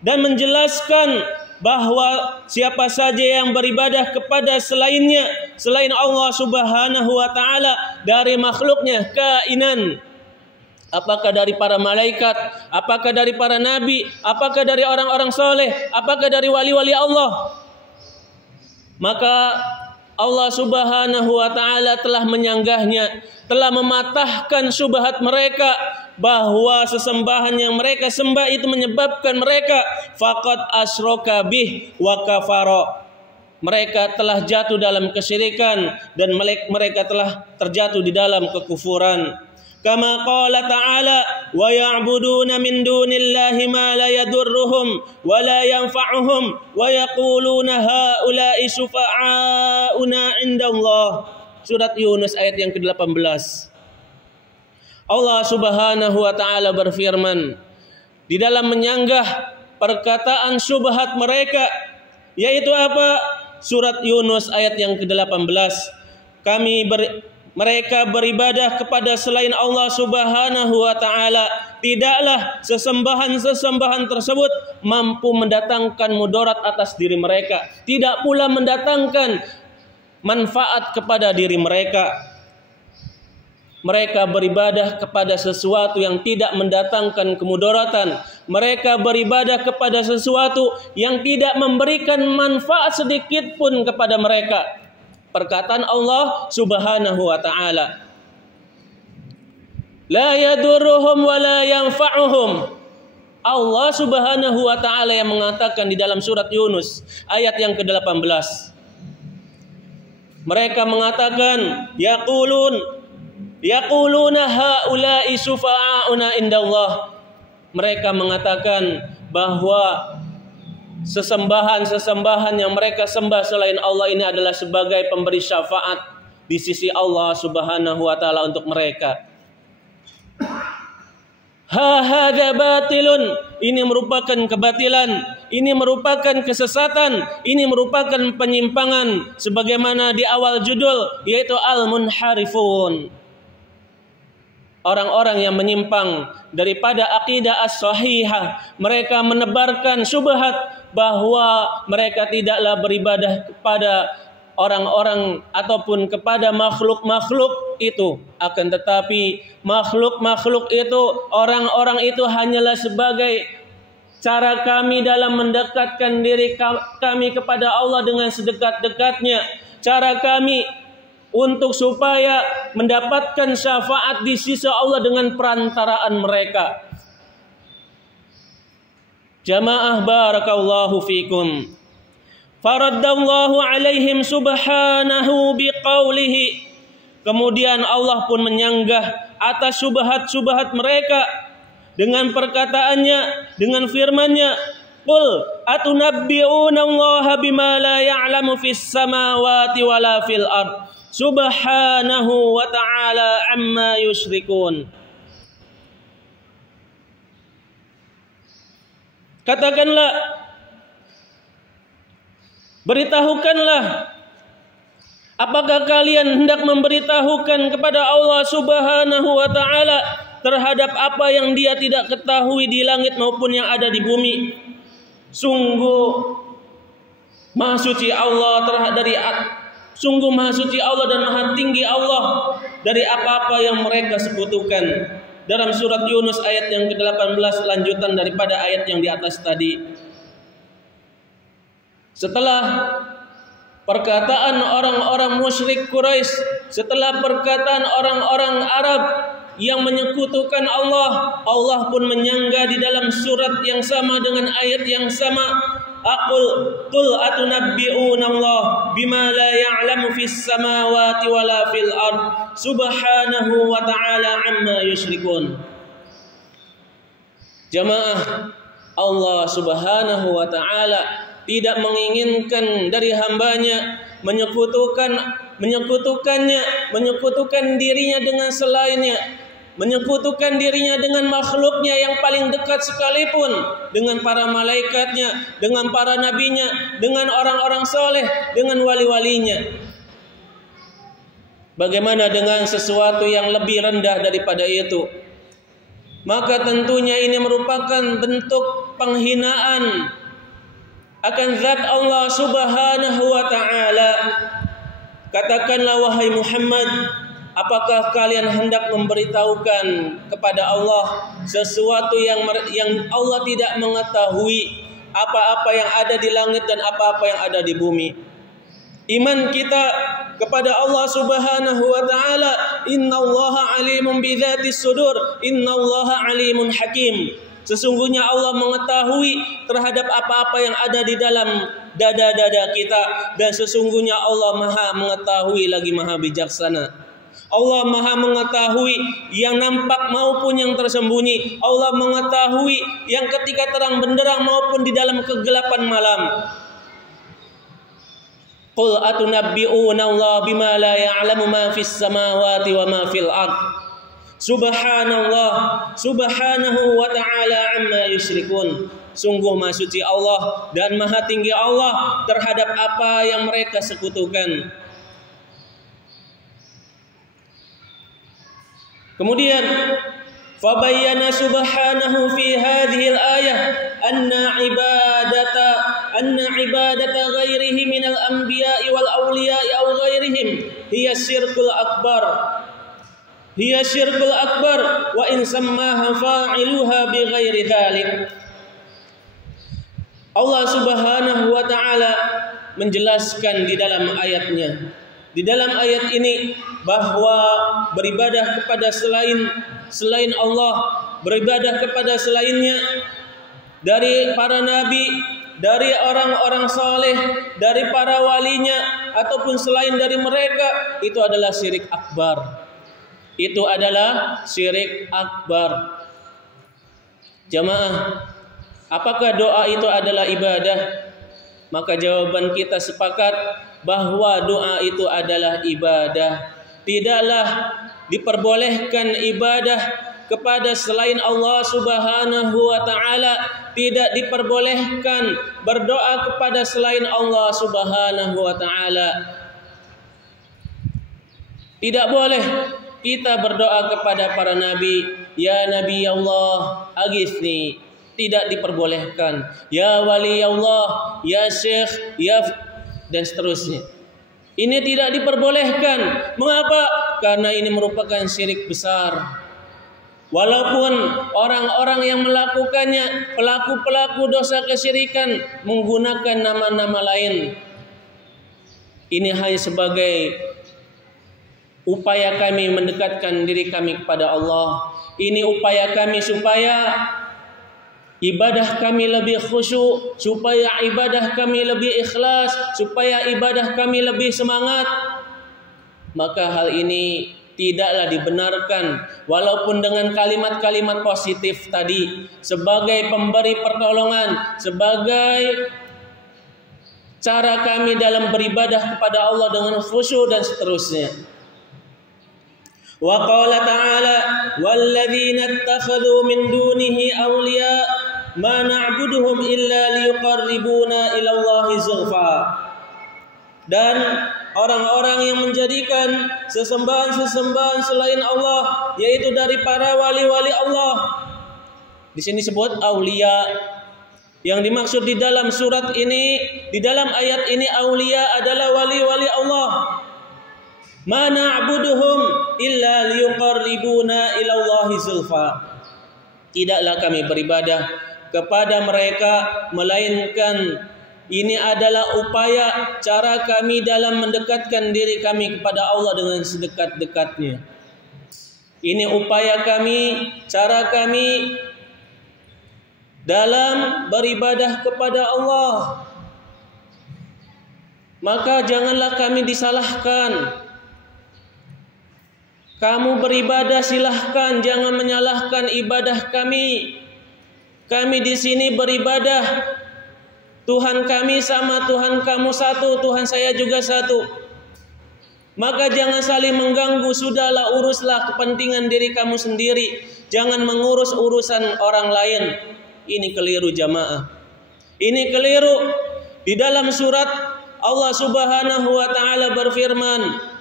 dan menjelaskan bahwa siapa saja yang beribadah kepada selainnya, selain Allah Subhanahu wa taala dari makhluknya, kainan, apakah dari para malaikat, apakah dari para nabi, apakah dari orang-orang soleh, apakah dari wali-wali Allah, maka Allah Subhanahu wa taala telah menyanggahnya, telah mematahkan syubhat mereka bahwa sesembahan yang mereka sembah itu menyebabkan mereka faqad asyraka bih wa kafara. Mereka telah jatuh dalam kesyirikan dan mereka telah terjatuh di dalam kekufuran. Kama qala ta'ala wa ya'buduna min dunillahi ma la yadurruhum wa la yanfa'uhum wa yaquluna haula'i syufa'auna indallah. Surat Yunus ayat yang ke-18. Allah Subhanahu wa taala berfirman di dalam menyanggah perkataan syubhat mereka, yaitu apa? Surat Yunus ayat yang ke-18. Mereka beribadah kepada selain Allah Subhanahu wa taala, tidaklah sesembahan-sesembahan tersebut mampu mendatangkan mudarat atas diri mereka, tidak pula mendatangkan manfaat kepada diri mereka. Mereka beribadah kepada sesuatu yang tidak mendatangkan kemudaratan. Mereka beribadah kepada sesuatu yang tidak memberikan manfaat sedikit pun kepada mereka. Perkataan Allah Subhanahu wa taala, la yadurruhum wa la yanfa'uhum. Allah Subhanahu wa taala yang mengatakan di dalam surat Yunus ayat yang ke-18. Mereka mengatakan yaquluna haula'i syufa'auna indallah. Mereka mengatakan bahwa sesembahan-sesembahan yang mereka sembah selain Allah ini adalah sebagai pemberi syafaat di sisi Allah Subhanahu wa taala untuk mereka. Hadza batilun, ini merupakan kebatilan, ini merupakan kesesatan, ini merupakan penyimpangan sebagaimana di awal judul, yaitu al-munharifun. Orang-orang yang menyimpang daripada akidah as-sahihah, mereka menebarkan syubhat bahwa mereka tidaklah beribadah kepada orang-orang ataupun kepada makhluk-makhluk itu, akan tetapi makhluk-makhluk itu, orang-orang itu hanyalah sebagai cara kami dalam mendekatkan diri kami kepada Allah dengan sedekat-dekatnya, cara kami untuk supaya mendapatkan syafaat di sisi Allah dengan perantaraan mereka. Jamaah barakallahu fikum. Faraddallahu alaihim subhanahu biqaulihi. Kemudian Allah pun menyanggah atas syubhat-syubhat mereka dengan perkataannya, dengan firman-Nya, "Qul atunabbi'una Allah bima la ya'lamu fis samawati wala fil ard. Subhanahu wa ta'ala amma yusyrikun." Katakanlah, beritahukanlah, apakah kalian hendak memberitahukan kepada Allah Subhanahu wa ta'ala terhadap apa yang Dia tidak ketahui di langit maupun yang ada di bumi? Sungguh Maha Suci Allah sungguh Maha Suci Allah dan Maha Tinggi Allah dari apa-apa yang mereka sekutukan. Dalam surat Yunus ayat yang ke-18, lanjutan daripada ayat yang di atas tadi. Setelah perkataan orang-orang musyrik Quraisy, setelah perkataan orang-orang Arab yang menyekutukan Allah, Allah pun menyangga di dalam surat yang sama dengan ayat yang sama, qul atunabbi'una Allah bima la ya'lamu fis samawati wala fil ard subhanahu wa ta'ala amma yusyrikun. Jamaah, Allah Subhanahu wa ta'ala tidak menginginkan dari hambanya menyekutukan dirinya dengan selainnya, menyekutukan dirinya dengan makhluknya yang paling dekat sekalipun, dengan para malaikatnya, dengan para nabinya, dengan orang-orang soleh, dengan wali-walinya. Bagaimana dengan sesuatu yang lebih rendah daripada itu? Maka tentunya ini merupakan bentuk penghinaan akan zat Allah Subhanahu wa ta'ala. Katakanlah wahai Muhammad, apakah kalian hendak memberitahukan kepada Allah sesuatu yang Allah tidak mengetahui, apa-apa yang ada di langit dan apa-apa yang ada di bumi? Iman kita kepada Allah Subhanahu wa ta'ala, innallaha alimun bidzatis sudur, innallaha alimun hakim. Sesungguhnya Allah mengetahui terhadap apa-apa yang ada di dalam dada-dada kita, dan sesungguhnya Allah Maha mengetahui lagi Maha bijaksana. Allah Maha mengetahui yang nampak maupun yang tersembunyi. Allah mengetahui yang ketika terang benderang maupun di dalam kegelapan malam. Qul atunabbi'una Allah bima la ya'lamu ma fis samawati wa ma fil ard. Subhanallah, subhanahu wa ta'ala amma yusyrikun. Sungguh Maha Suci Allah dan Maha Tinggi Allah terhadap apa yang mereka sekutukan. Kemudian fabayyana subhanahu fi hadhihi al-ayah anna ibadata ghairihi min al-anbiya'i wal awliya'i aw ghairihim hiya syirkul akbar wa in sammaha fa'iluha bi ghairi dhalik. Allah Subhanahu wa ta'ala menjelaskan di dalam ayatnya, di dalam ayat ini, bahwa beribadah kepada selain Allah, beribadah kepada selainnya dari para nabi, dari orang-orang saleh, dari para walinya ataupun selain dari mereka, itu adalah syirik akbar. Itu adalah syirik akbar. Jamaah, apakah doa itu adalah ibadah? Maka jawaban kita sepakat bahwa doa itu adalah ibadah. Tidaklah diperbolehkan ibadah kepada selain Allah Subhanahu wa taala, tidak diperbolehkan berdoa kepada selain Allah Subhanahu wa taala. Tidak boleh kita berdoa kepada para nabi, ya Nabi Allah aghithni, tidak diperbolehkan. Ya wali Allah, ya syekh, ya dan seterusnya. Ini tidak diperbolehkan. Mengapa? Karena ini merupakan syirik besar. Walaupun orang-orang yang melakukannya, pelaku-pelaku dosa kesyirikan, menggunakan nama-nama lain, ini hanya sebagai upaya kami mendekatkan diri kami kepada Allah. Ini upaya kami supaya ibadah kami lebih khusyuk, supaya ibadah kami lebih ikhlas, supaya ibadah kami lebih semangat. Maka hal ini tidaklah dibenarkan, walaupun dengan kalimat-kalimat positif tadi, sebagai pemberi pertolongan, sebagai cara kami dalam beribadah kepada Allah dengan khusyuk dan seterusnya. Wa qala ta'ala walladzina ittakhadhu min dunihi awliya ma na'buduhum illa liyuqarribuna ila Allahi zulfa. Dan orang-orang yang menjadikan sesembahan-sesembahan selain Allah, yaitu dari para wali-wali Allah. Di sini sebut aulia. Yang dimaksud di dalam surat ini, di dalam ayat ini, aulia adalah wali-wali Allah. Ma na'buduhum illa liyuqarribuna ila Allahi zulfa. Tidaklah kami beribadah kepada mereka melainkan ini adalah upaya cara kami dalam mendekatkan diri kami kepada Allah dengan sedekat-dekatnya. Ini upaya kami, cara kami dalam beribadah kepada Allah. Maka janganlah kami disalahkan. Kamu beribadah silahkan, jangan menyalahkan ibadah kami. Kami di sini beribadah. Tuhan kami sama, Tuhan kamu satu, Tuhan saya juga satu. Maka jangan saling mengganggu, sudahlah uruslah kepentingan diri kamu sendiri. Jangan mengurus urusan orang lain. Ini keliru jamaah. Ini keliru. Di dalam surat Allah Subhanahu wa taala berfirman,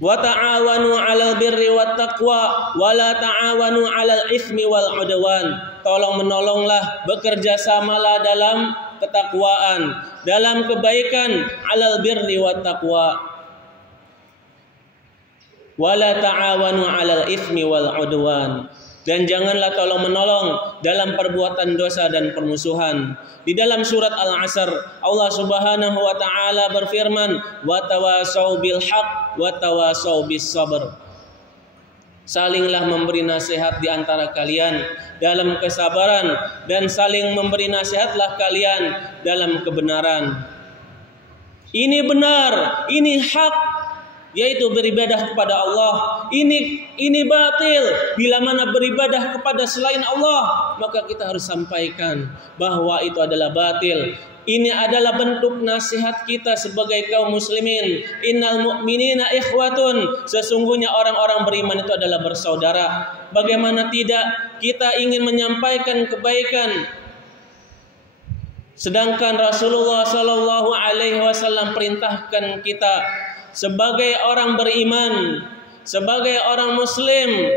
wa ta'awanu 'alal birri wat taqwa wa la ta'awanu 'alal itsmi wal 'udwan. Tolong menolonglah, bekerja samalah dalam ketakwaan, dalam kebaikan, 'alal birri wat taqwa. Wa la ta'awanu 'alal itsmi wal 'udwan. Dan janganlah tolong menolong dalam perbuatan dosa dan permusuhan. Di dalam surat Al-Asr, Allah Subhanahu wa taala berfirman, "Wa tawasau bil haqq wa tawasau bis sabr." Salinglah memberi nasihat di antara kalian dalam kesabaran, dan saling memberi nasihatlah kalian dalam kebenaran. Ini benar, ini hak, yaitu beribadah kepada Allah. Ini batil. Bila mana beribadah kepada selain Allah, maka kita harus sampaikan bahwa itu adalah batil. Ini adalah bentuk nasihat kita sebagai kaum muslimin. Innal mu'minina ikhwatun. Sesungguhnya orang-orang beriman itu adalah bersaudara. Bagaimana tidak kita ingin menyampaikan kebaikan, sedangkan Rasulullah sallallahu alaihi wasallam perintahkan kita sebagai orang beriman, sebagai orang muslim,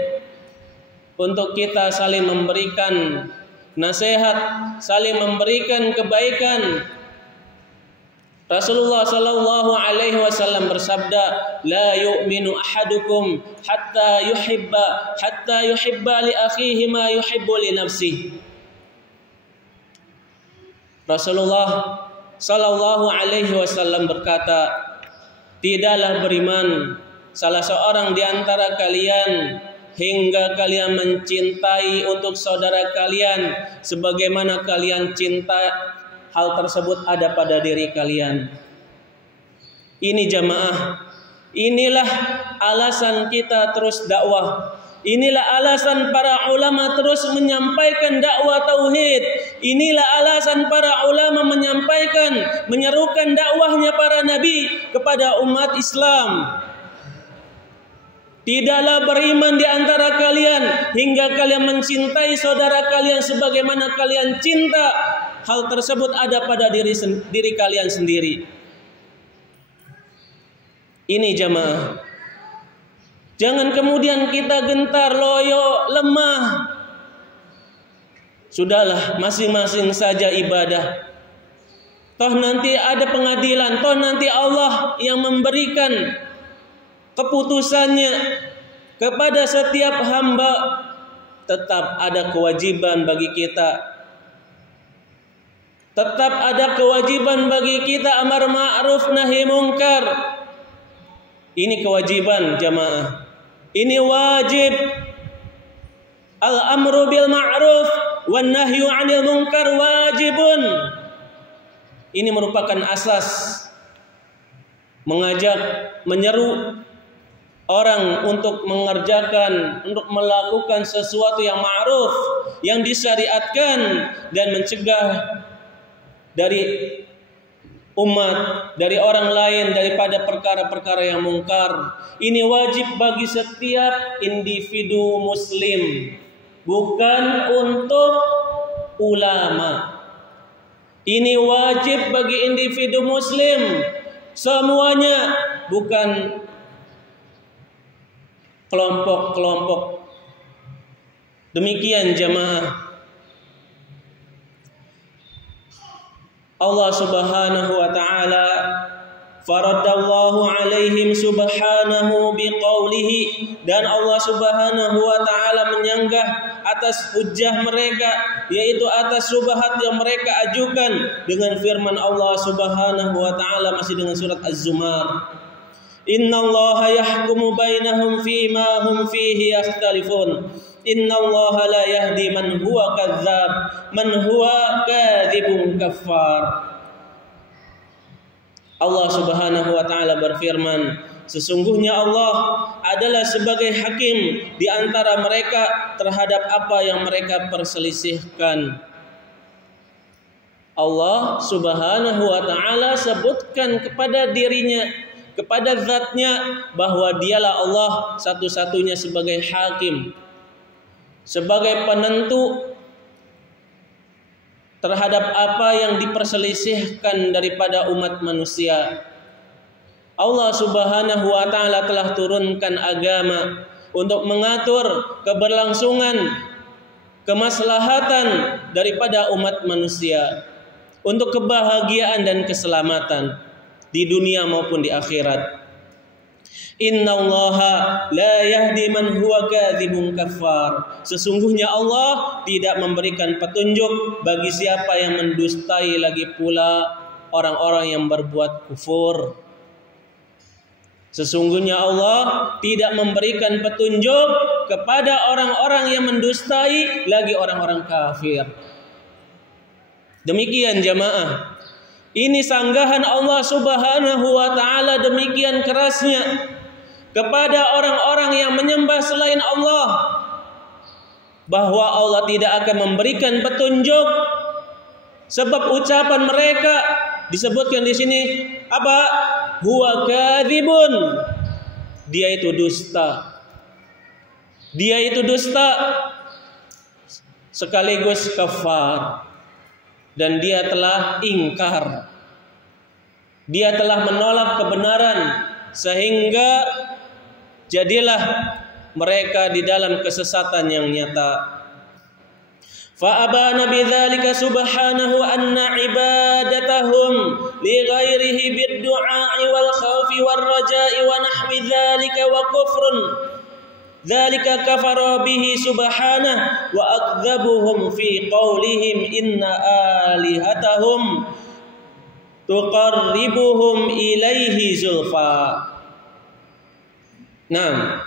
untuk kita saling memberikan nasihat, saling memberikan kebaikan. Rasulullah sallallahu alaihi wasallam bersabda, "La yu'minu ahadukum hatta yuhibba li akhihi ma yuhibbu li nafsihi." Rasulullah sallallahu alaihi wasallam berkata, tidaklah beriman salah seorang di antara kalian hingga kalian mencintai untuk saudara kalian sebagaimana kalian cinta hal tersebut ada pada diri kalian. Ini jamaah, inilah alasan kita terus dakwah. Inilah alasan para ulama terus menyampaikan dakwah tauhid. Inilah alasan para ulama menyampaikan, menyerukan dakwahnya para nabi kepada umat Islam. Tidaklah beriman di antara kalian hingga kalian mencintai saudara kalian sebagaimana kalian cinta. Hal tersebut ada pada diri kalian sendiri. Ini jamaah. Jangan kemudian kita gentar, loyo, lemah. Sudahlah, masing-masing saja ibadah. Toh nanti ada pengadilan, toh nanti Allah yang memberikan keputusannya kepada setiap hamba. Tetap ada kewajiban bagi kita. Tetap ada kewajiban bagi kita amar ma'ruf nahi mungkar. Ini kewajiban jamaah. Ini wajib. Al-amru bil ma'ruf wan nahyu 'anil munkar wajibun. Ini merupakan asas mengajak, menyeru orang untuk mengerjakan, untuk melakukan sesuatu yang ma'ruf, yang disyariatkan, dan mencegah dari umat, dari orang lain daripada perkara-perkara yang mungkar. Ini wajib bagi setiap individu muslim, bukan untuk ulama. Ini wajib bagi individu muslim semuanya, bukan kelompok-kelompok. Demikian jamaah. Allah Subhanahu wa ta'ala faradallahu alaihim subhanahu biqaulihi, dan Allah Subhanahu wa ta'ala menyanggah atas hujjah mereka, yaitu atas syubhat yang mereka ajukan dengan firman Allah Subhanahu wa ta'ala masih dengan surat Az-Zumar. Innallaha yahkumu bainahum fima hum fihi yakhtalifun. Innallaha la yahdi man huwa kadzdzab, man huwa kadzibun kaffar. Allah Subhanahu wa taala berfirman, sesungguhnya Allah adalah sebagai hakim di antara mereka terhadap apa yang mereka perselisihkan. Allah Subhanahu wa taala sebutkan kepada dirinya, kepada zatnya, bahwa dialah Allah satu-satunya sebagai hakim, sebagai penentu terhadap apa yang diperselisihkan daripada umat manusia. Allah Subhanahu wa ta'ala telah turunkan agama untuk mengatur keberlangsungan, kemaslahatan daripada umat manusia, untuk kebahagiaan dan keselamatan di dunia maupun di akhirat. Innallaha la yahdi man huwa kadzibun kaffar. Sesungguhnya Allah tidak memberikan petunjuk bagi siapa yang mendustai, lagi pula orang-orang yang berbuat kufur. Sesungguhnya Allah tidak memberikan petunjuk kepada orang-orang yang mendustai, lagi orang-orang kafir. Demikian jamaah. Ini sanggahan Allah Subhanahu wa ta'ala demikian kerasnya kepada orang-orang yang menyembah selain Allah, bahwa Allah tidak akan memberikan petunjuk, sebab ucapan mereka disebutkan di sini apa? Huwa kadzibun. Dia itu dusta. Dia itu dusta sekaligus kafar, dan dia telah ingkar. Dia telah menolak kebenaran, sehingga jadilah mereka di dalam kesesatan yang nyata. Fa abana bidzalika subhanahu anna ibadatahum li ghairihi bid-du'a'i wal khaufi war raja'i wa nahwi dzalika wa kufrun. Dzalika kafara bihi subhanahu wa akdzabuhum fi qaulihim inna alihatahum tuqarribuhum ilaihi zulfa. Nah,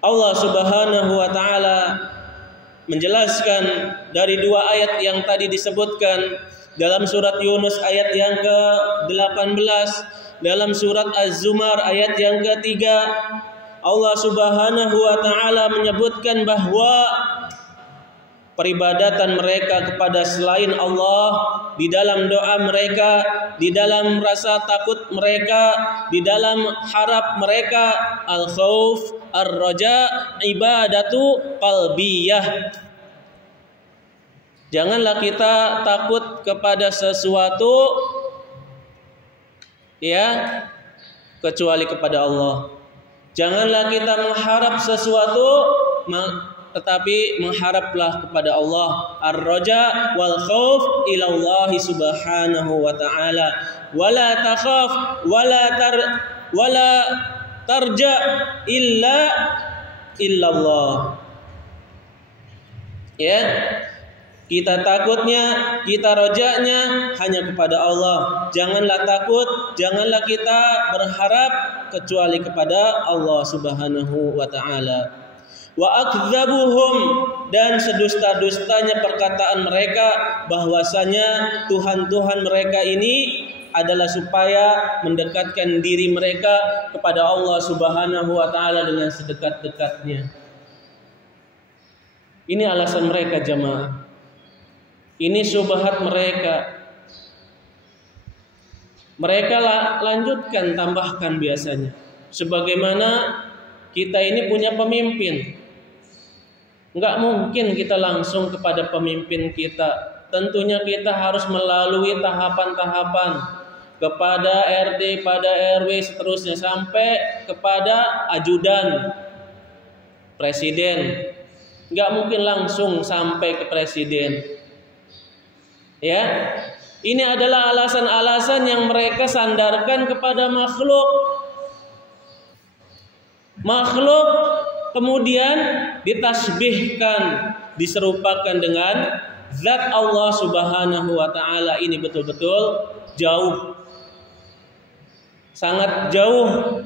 Allah Subhanahu wa ta'ala menjelaskan dari dua ayat yang tadi disebutkan dalam surat Yunus ayat yang ke-18, dalam surat Az-Zumar ayat yang ke-3, Allah Subhanahu wa taala menyebutkan bahwa peribadatan mereka kepada selain Allah, di dalam doa mereka, di dalam rasa takut mereka, di dalam harap mereka, al-khauf, ar-raja, ibadatu qalbiyah. Janganlah kita takut kepada sesuatu ya kecuali kepada Allah. Janganlah kita mengharap sesuatu tetapi mengharaplah kepada Allah. Ar-raja wal khauf ila Allah Subhanahu wa taala. Wala takhaf wala tarja illa Allah. Ya. Kita takutnya, kita rojaknya hanya kepada Allah. Janganlah takut, janganlah kita berharap kecuali kepada Allah Subhanahu wa taala. Wa akdzabuhum, dan sedusta-dustanya perkataan mereka bahwasanya Tuhan-Tuhan mereka ini adalah supaya mendekatkan diri mereka kepada Allah Subhanahu wa taala dengan sedekat-dekatnya. Ini alasan mereka jamaah. Ini syubhat mereka. Mereka lanjutkan, tambahkan biasanya. Sebagaimana kita ini punya pemimpin. Enggak mungkin kita langsung kepada pemimpin kita. Tentunya kita harus melalui tahapan-tahapan. Kepada RT, pada RW, seterusnya. Sampai kepada ajudan presiden. Enggak mungkin langsung sampai ke presiden. Ya, ini adalah alasan-alasan yang mereka sandarkan kepada makhluk. Makhluk kemudian ditasbihkan, diserupakan dengan zat Allah Subhanahu wa taala. Ini betul-betul jauh. Sangat jauh.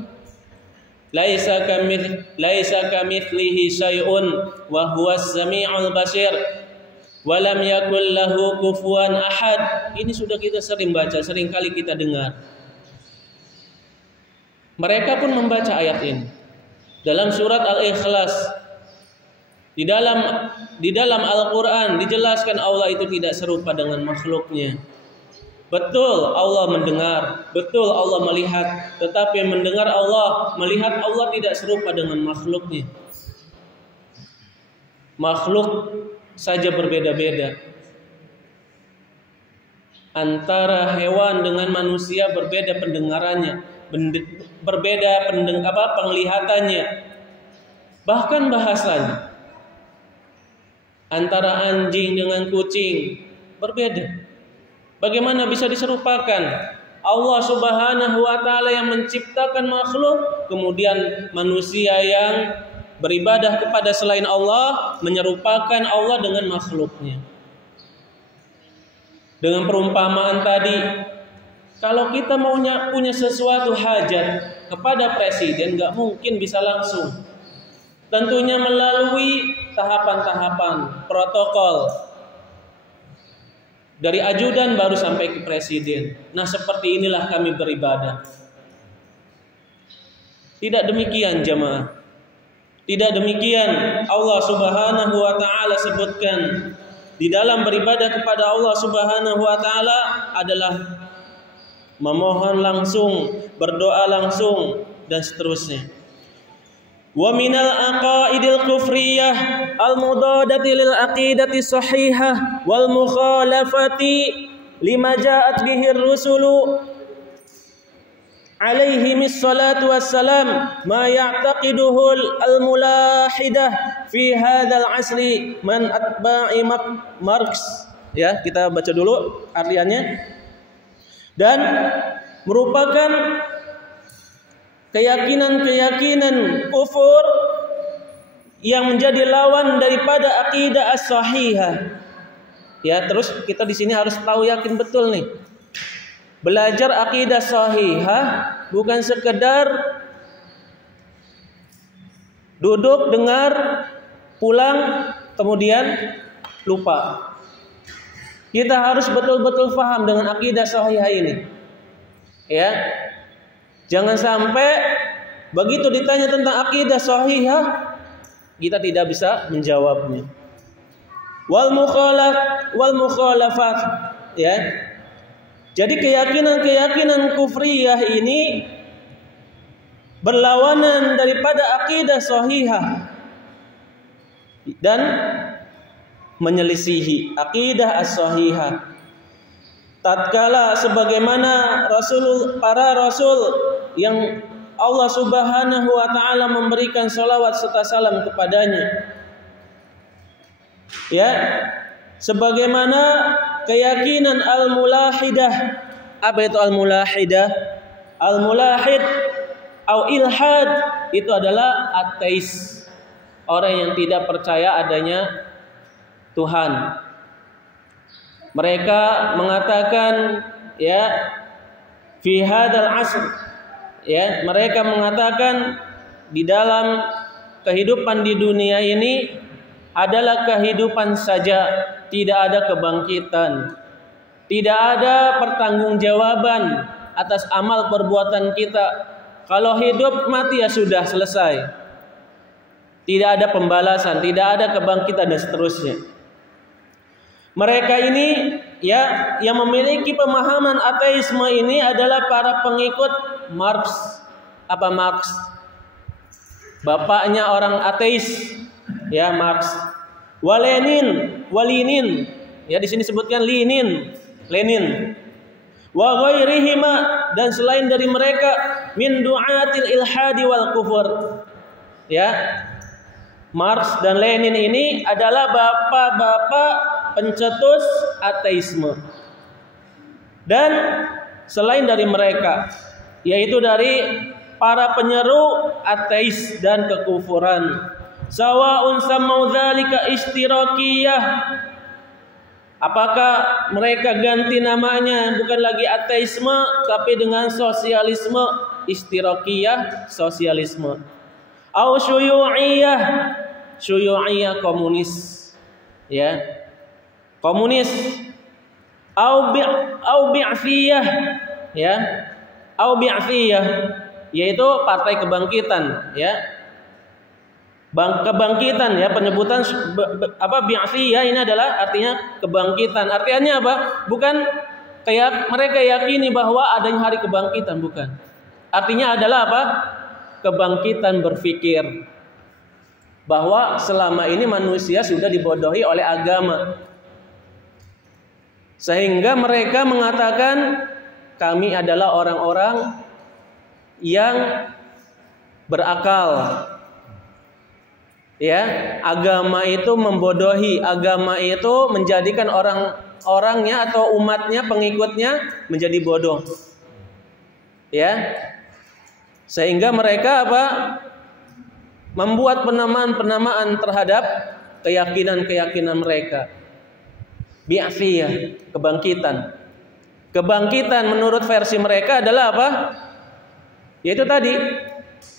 Laisa kamitslihi syai'un wa huwas sami'ul basir. Walam yakul lahu kufuwan ahad. Ini sudah kita sering baca, sering kali kita dengar. Mereka pun membaca ayat ini dalam surat Al-Ikhlas. Di dalam Al-Quran dijelaskan Allah itu tidak serupa dengan makhluknya. Betul Allah mendengar, betul Allah melihat, tetapi mendengar Allah, melihat Allah tidak serupa dengan makhluknya. Makhluk saja berbeda-beda. Antara hewan dengan manusia berbeda pendengarannya, berbeda penglihatannya, bahkan bahasanya. Antara anjing dengan kucing berbeda. Bagaimana bisa diserupakan? Allah Subhanahu wa taala yang menciptakan makhluk, kemudian manusia yang beribadah kepada selain Allah, menyerupakan Allah dengan makhluknya. Dengan perumpamaan tadi, kalau kita maunya punya sesuatu hajat kepada presiden, nggak mungkin bisa langsung. Tentunya melalui tahapan-tahapan protokol. Dari ajudan baru sampai ke presiden. Nah, seperti inilah kami beribadah. Tidak demikian jamaah. Tidak demikian Allah Subhanahu wa taala sebutkan. Di dalam beribadah kepada Allah Subhanahu wa taala adalah memohon langsung, berdoa langsung, dan seterusnya. Wa minal aqaidil kufriyah al-mudadati lil aqidati sahihah wal mukhalafati lima ja'at bihi ar-rusulu alaihi missalatu wassalam ma ya'taqiduhu al-mulahidah fi hadzal asri man atba'i Marx. Ya, kita baca dulu artiannya. Dan merupakan keyakinan-keyakinan kufur yang menjadi lawan daripada akidah as-sahihah. Ya, terus kita di sini harus tahu yakin betul nih. Belajar akidah sahihah bukan sekedar duduk, dengar, pulang, kemudian lupa. Kita harus betul-betul paham dengan akidah sahihah ini. Ya. Jangan sampai begitu ditanya tentang akidah sahihah, kita tidak bisa menjawabnya. Wal mukhalafat, ya. Jadi keyakinan kufriyah ini berlawanan daripada akidah sahihah dan menyelisihi akidah as-sahihah. Tatkala sebagaimana para rasul yang Allah Subhanahu wa taala memberikan salawat serta salam kepadanya, ya, sebagaimana keyakinan al-mulahidah. Apa itu al-mulahidah? Al-mulahid atau ilhad itu adalah ateis, orang yang tidak percaya adanya Tuhan. Mereka mengatakan, ya, fi hadzal asr, ya, mereka mengatakan di dalam kehidupan di dunia ini adalah kehidupan saja, tidak ada kebangkitan, tidak ada pertanggungjawaban atas amal perbuatan kita. Kalau hidup mati ya sudah selesai, tidak ada pembalasan, tidak ada kebangkitan dan seterusnya. Mereka ini, ya, yang memiliki pemahaman ateisme ini adalah para pengikut Marx. Apa Marx? Bapaknya orang ateis, ya, Marx. Walinin, ya, di sini sebutkan Lenin. Wa ghairihima, dan selain dari mereka min du'atil ilhadi wal kufur. Ya, Marx dan Lenin ini adalah bapak-bapak pencetus ateisme. Dan selain dari mereka, yaitu dari para penyeru ateis dan kekufuran. Sawa'un samau dzalika istirakiyah. Apakah mereka ganti namanya bukan lagi ateisme tapi dengan sosialisme, istirakiyah, sosialisme. Au syuyu'iyah komunis, ya, komunis. Au bi'athiyah, ya, au bi'athiyah, yaitu partai kebangkitan, ya, kebangkitan, ya, penyebutan bi'athiyah ini adalah artinya kebangkitan. Artinya apa? Bukan kayak mereka yakini bahwa adanya hari kebangkitan, bukan. Artinya adalah apa? Kebangkitan berpikir bahwa selama ini manusia sudah dibodohi oleh agama, sehingga mereka mengatakan kami adalah orang-orang yang berakal. Ya, agama itu membodohi, agama itu menjadikan orang-orangnya atau umatnya, pengikutnya menjadi bodoh. Ya. Sehingga mereka apa? Membuat penamaan-penamaan terhadap keyakinan-keyakinan mereka. Bi'athiyah, kebangkitan. Kebangkitan menurut versi mereka adalah apa? Yaitu tadi,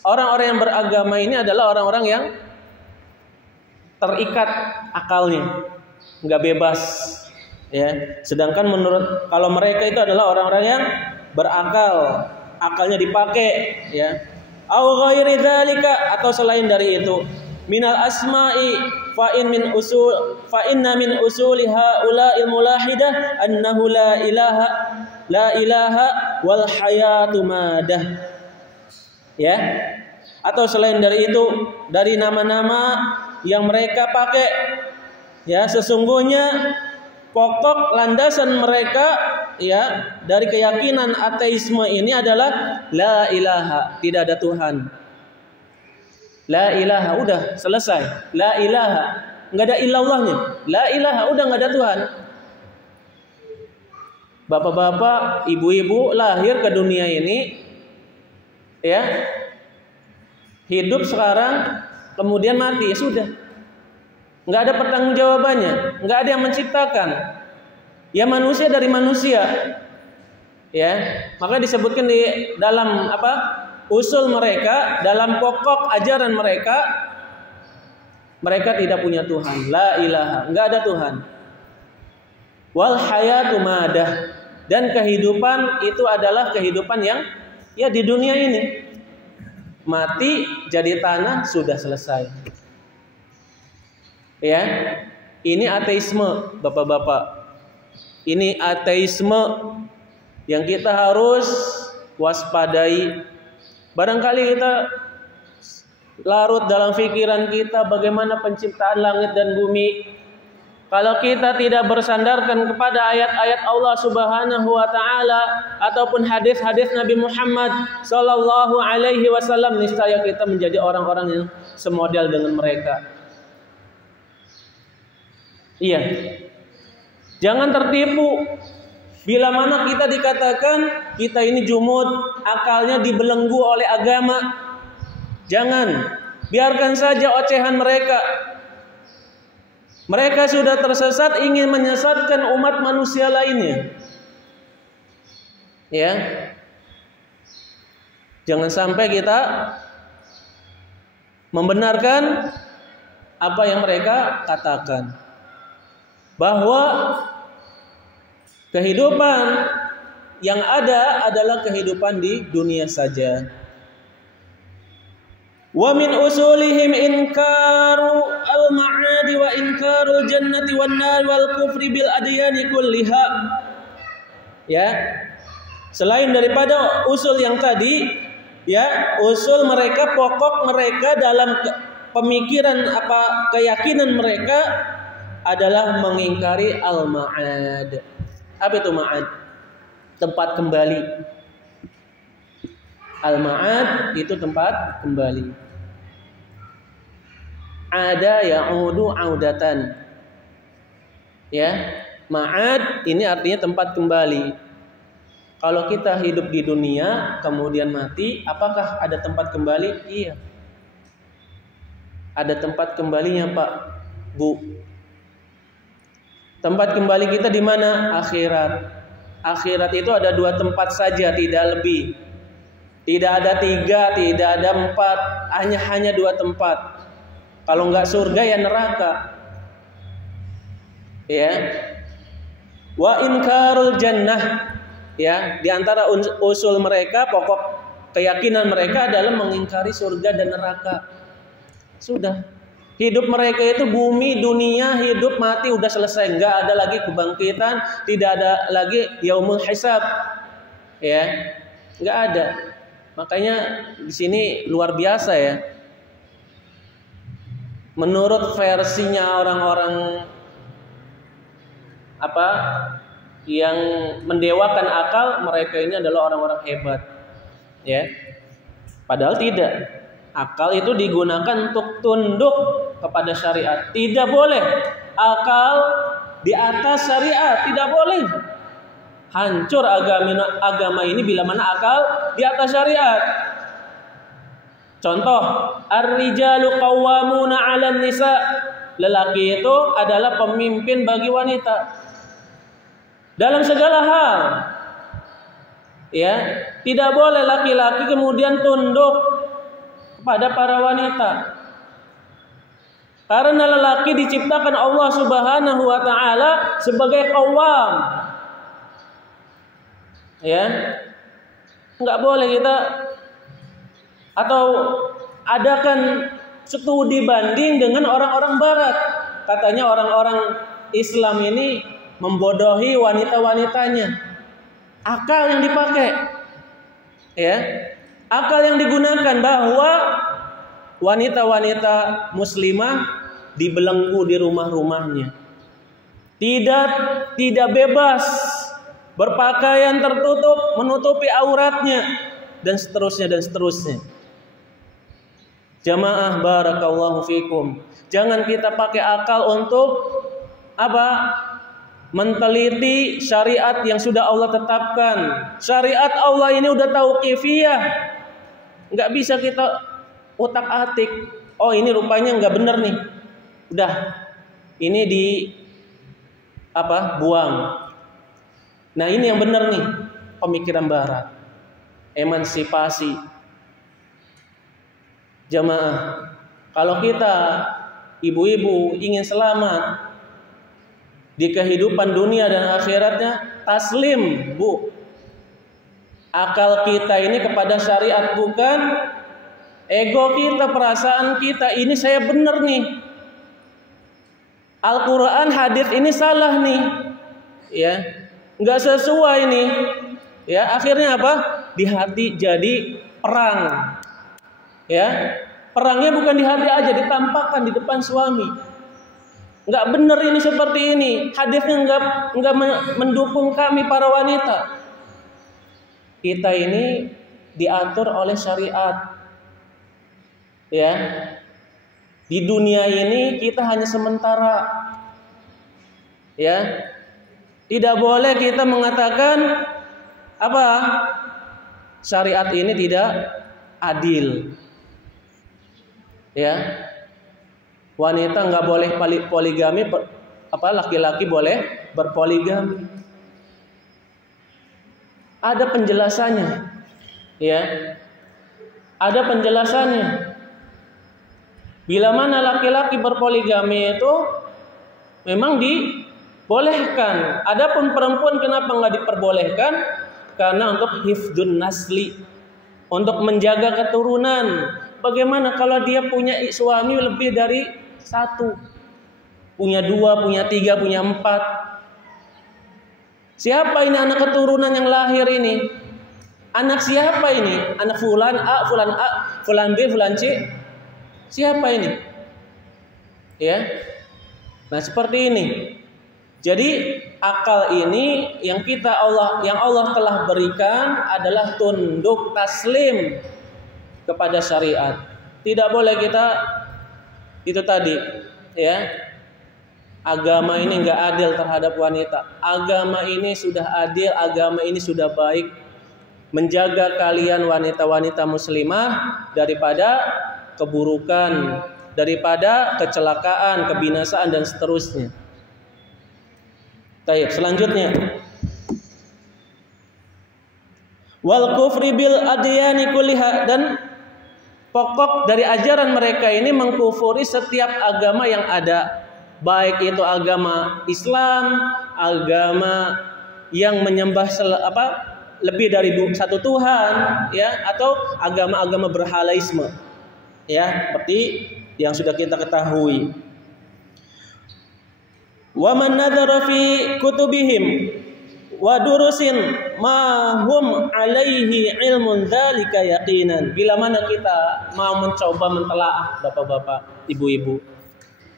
orang-orang yang beragama ini adalah orang-orang yang terikat akalnya, nggak bebas, ya. Sedangkan menurut kalau mereka itu adalah orang-orang yang berakal, akalnya dipakai, ya. Au ghairi dzalika, atau selain dari itu, minal asma'i fa inna min usuli haula'il mulahidah annahu la ilaha wal hayatu madah. Ya. Atau selain dari itu, dari nama-nama yang mereka pakai, ya, sesungguhnya pokok landasan mereka, ya, dari keyakinan ateisme ini adalah la ilaha, tidak ada Tuhan. La ilaha, udah selesai. La ilaha, nggak ada illallahnya. La ilaha, udah nggak ada Tuhan. Bapak-bapak, ibu-ibu lahir ke dunia ini, ya, hidup sekarang, kemudian mati, ya sudah. Nggak ada pertanggungjawabannya, nggak ada yang menciptakan. Ya, manusia dari manusia. Ya, maka disebutkan di dalam usul mereka, dalam pokok ajaran mereka, mereka tidak punya Tuhan. La ilaha, nggak ada Tuhan. Wal hayatu madah, dan kehidupan itu adalah kehidupan yang, ya, di dunia ini. mati jadi tanah, sudah selesai. Ya, ini ateisme, bapak-bapak. Ini ateisme yang kita harus waspadai. Barangkali kita larut dalam pikiran kita bagaimana penciptaan langit dan bumi. Kalau kita tidak bersandarkan kepada ayat-ayat Allah Subhanahu wa taala ataupun hadis-hadis Nabi Muhammad sallallahu alaihi wasallam, niscaya kita menjadi orang-orang yang semodel dengan mereka. Iya. Jangan tertipu bila mana kita dikatakan kita ini jumud, akalnya dibelenggu oleh agama. Jangan, biarkan saja ocehan mereka. Mereka sudah tersesat, ingin menyesatkan umat manusia lainnya. Ya. Jangan sampai kita membenarkan apa yang mereka katakan. Bahwa kehidupan yang ada adalah kehidupan di dunia saja. Wa min usulihim inkaru al-ma'adi wa inkarul jannati wan nar wal kufri bil adyani kulliha. Ya. Selain daripada usul yang tadi, ya, usul mereka, pokok mereka dalam pemikiran apa keyakinan mereka adalah mengingkari al-ma'ad. Apa itu ma'ad? Tempat kembali. Al-ma'ad itu tempat kembali. Ada ya'udu audatan. Ya, ma'ad ini artinya tempat kembali. Kalau kita hidup di dunia kemudian mati, apakah ada tempat kembali? Iya. Ada tempat kembalinya, Pak, Bu. Tempat kembali kita di mana? Akhirat. Akhirat itu ada 2 tempat saja, tidak lebih. Tidak ada 3, tidak ada 4, hanya 2 tempat. Kalau enggak surga ya neraka. Ya. Wa inkarul jannah. Ya, di antara usul mereka, pokok keyakinan mereka adalah mengingkari surga dan neraka. Sudah. Hidup mereka itu bumi, dunia, hidup mati udah selesai, enggak ada lagi kebangkitan, tidak ada lagi yaumul hisab. Ya. Enggak ada. Makanya di sini luar biasa ya. Menurut versinya orang-orang apa yang mendewakan akal, mereka ini adalah orang-orang hebat. Ya. Padahal tidak. Akal itu digunakan untuk tunduk kepada syariat. Tidak boleh akal di atas syariat, tidak boleh. Hancur agama ini bila mana akal di atas syariat. Contoh, ar-rijalu qawwamuna 'alan nisa. Lelaki itu adalah pemimpin bagi wanita dalam segala hal. Ya, tidak boleh laki-laki kemudian tunduk pada para wanita. Karena lelaki diciptakan Allah Subhanahu wa taala sebagai qawwam. Ya. Enggak boleh kita atau adakan studi banding dengan orang-orang barat. Katanya orang-orang Islam ini membodohi wanita-wanitanya. Akal yang dipakai. Ya. Akal yang digunakan bahwa wanita-wanita muslimah dibelenggu di rumah-rumahnya. Tidak bebas berpakaian tertutup, menutupi auratnya dan seterusnya. Jamaah barakallahu fikum. Jangan kita pakai akal untuk apa? Menteliti syariat yang sudah Allah tetapkan. Syariat Allah ini udah tauqifiyah. Enggak bisa kita otak-atik. Oh, ini rupanya enggak benar nih. Udah. Ini buang. Nah, ini yang benar nih, pemikiran barat. Emansipasi. Jamaah, kalau kita ibu-ibu ingin selamat di kehidupan dunia dan akhiratnya, taslim, Bu. Akal kita ini kepada syariat, bukan ego kita, perasaan kita, ini saya benar nih, Al-Quran, hadis ini salah nih, ya, nggak sesuai nih, ya. Akhirnya apa? Di hati jadi perang, ya. Perangnya bukan di hati aja, ditampakkan di depan suami. Nggak benar ini seperti ini, hadisnya nggak mendukung kami para wanita. Kita ini diatur oleh syariat. Ya, di dunia ini kita hanya sementara, ya, tidak boleh kita mengatakan apa syariat ini tidak adil, ya. Wanita nggak boleh poligami, laki-laki boleh berpoligami. Ada penjelasannya, ya, ada penjelasannya. Bila mana laki-laki berpoligami itu memang dibolehkan. Adapun perempuan kenapa nggak diperbolehkan? Karena untuk hifdzun nasli, untuk menjaga keturunan. Bagaimana kalau dia punya suami lebih dari satu, punya 2, punya 3, punya 4? Siapa ini anak keturunan yang lahir ini? Anak siapa ini? Anak fulan A, fulan B, fulan C? Siapa ini? Ya. Nah, seperti ini. Jadi akal ini yang Allah telah berikan adalah tunduk taslim kepada syariat. Tidak boleh kita itu tadi, ya. Agama ini enggak adil terhadap wanita. Agama ini sudah adil, agama ini sudah baik, menjaga kalian wanita-wanita muslimah daripada keburukan, daripada kecelakaan, kebinasaan dan seterusnya. Baik, selanjutnya. Wal kufri bil adyani kulliha, dan pokok dari ajaran mereka ini mengkufuri setiap agama yang ada, baik itu agama Islam, agama yang menyembah lebih dari satu Tuhan, ya, atau agama-agama berhalaisme. Ya, seperti yang sudah kita ketahui. Wa man nadzara fi kutubihim wa durusin ma hum alaihi ilmun dzalika yaqinan. Bila mana kita mau mencoba mentelaah Bapak-bapak, Ibu-ibu,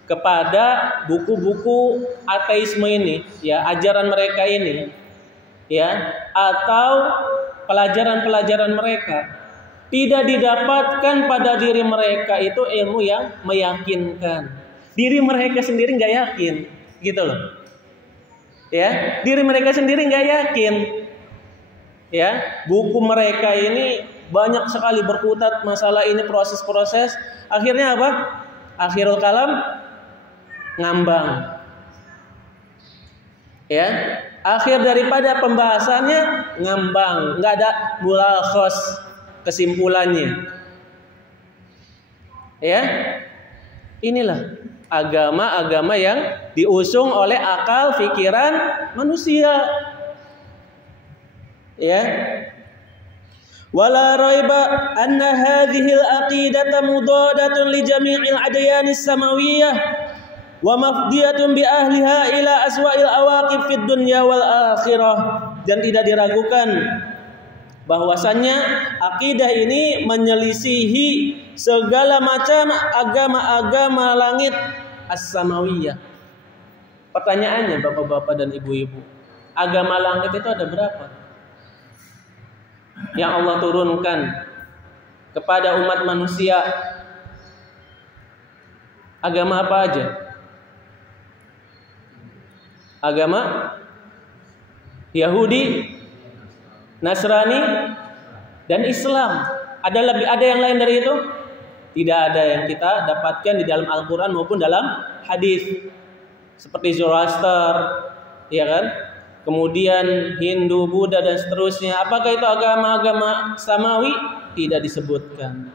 kepada buku-buku ateisme ini, ya, ajaran mereka ini, ya, atau pelajaran-pelajaran mereka, tidak didapatkan pada diri mereka itu ilmu yang meyakinkan. Diri mereka sendiri nggak yakin, gitu loh. Ya, diri mereka sendiri nggak yakin. Ya, buku mereka ini banyak sekali berkutat masalah ini, proses-proses. Akhirnya apa? Akhirul kalam ngambang. Ya, akhir daripada pembahasannya ngambang, nggak ada mulakhos, kesimpulannya. Ya, inilah agama-agama yang diusung oleh akal pikiran manusia. Ya, wala raiba anna hadhihi al-aqidata mudadatun li jami'il adyan as-samawiyyah wa mafdiyatun bi ahliha ila aswa'il awaqib fid dunya wal akhirah. Dan tidak diragukan bahwasannya akidah ini menyelisihi segala macam agama-agama langit as-samawiyah. Pertanyaannya Bapak-bapak dan Ibu-ibu, agama langit itu ada berapa yang Allah turunkan kepada umat manusia? Agama apa aja? Agama Yahudi, Nasrani, dan Islam. Ada yang lain dari itu? Tidak ada yang kita dapatkan di dalam Al-Quran maupun dalam hadis. Seperti Zoroaster, ya kan? Kemudian Hindu, Buddha dan seterusnya. Apakah itu agama-agama samawi? Tidak disebutkan.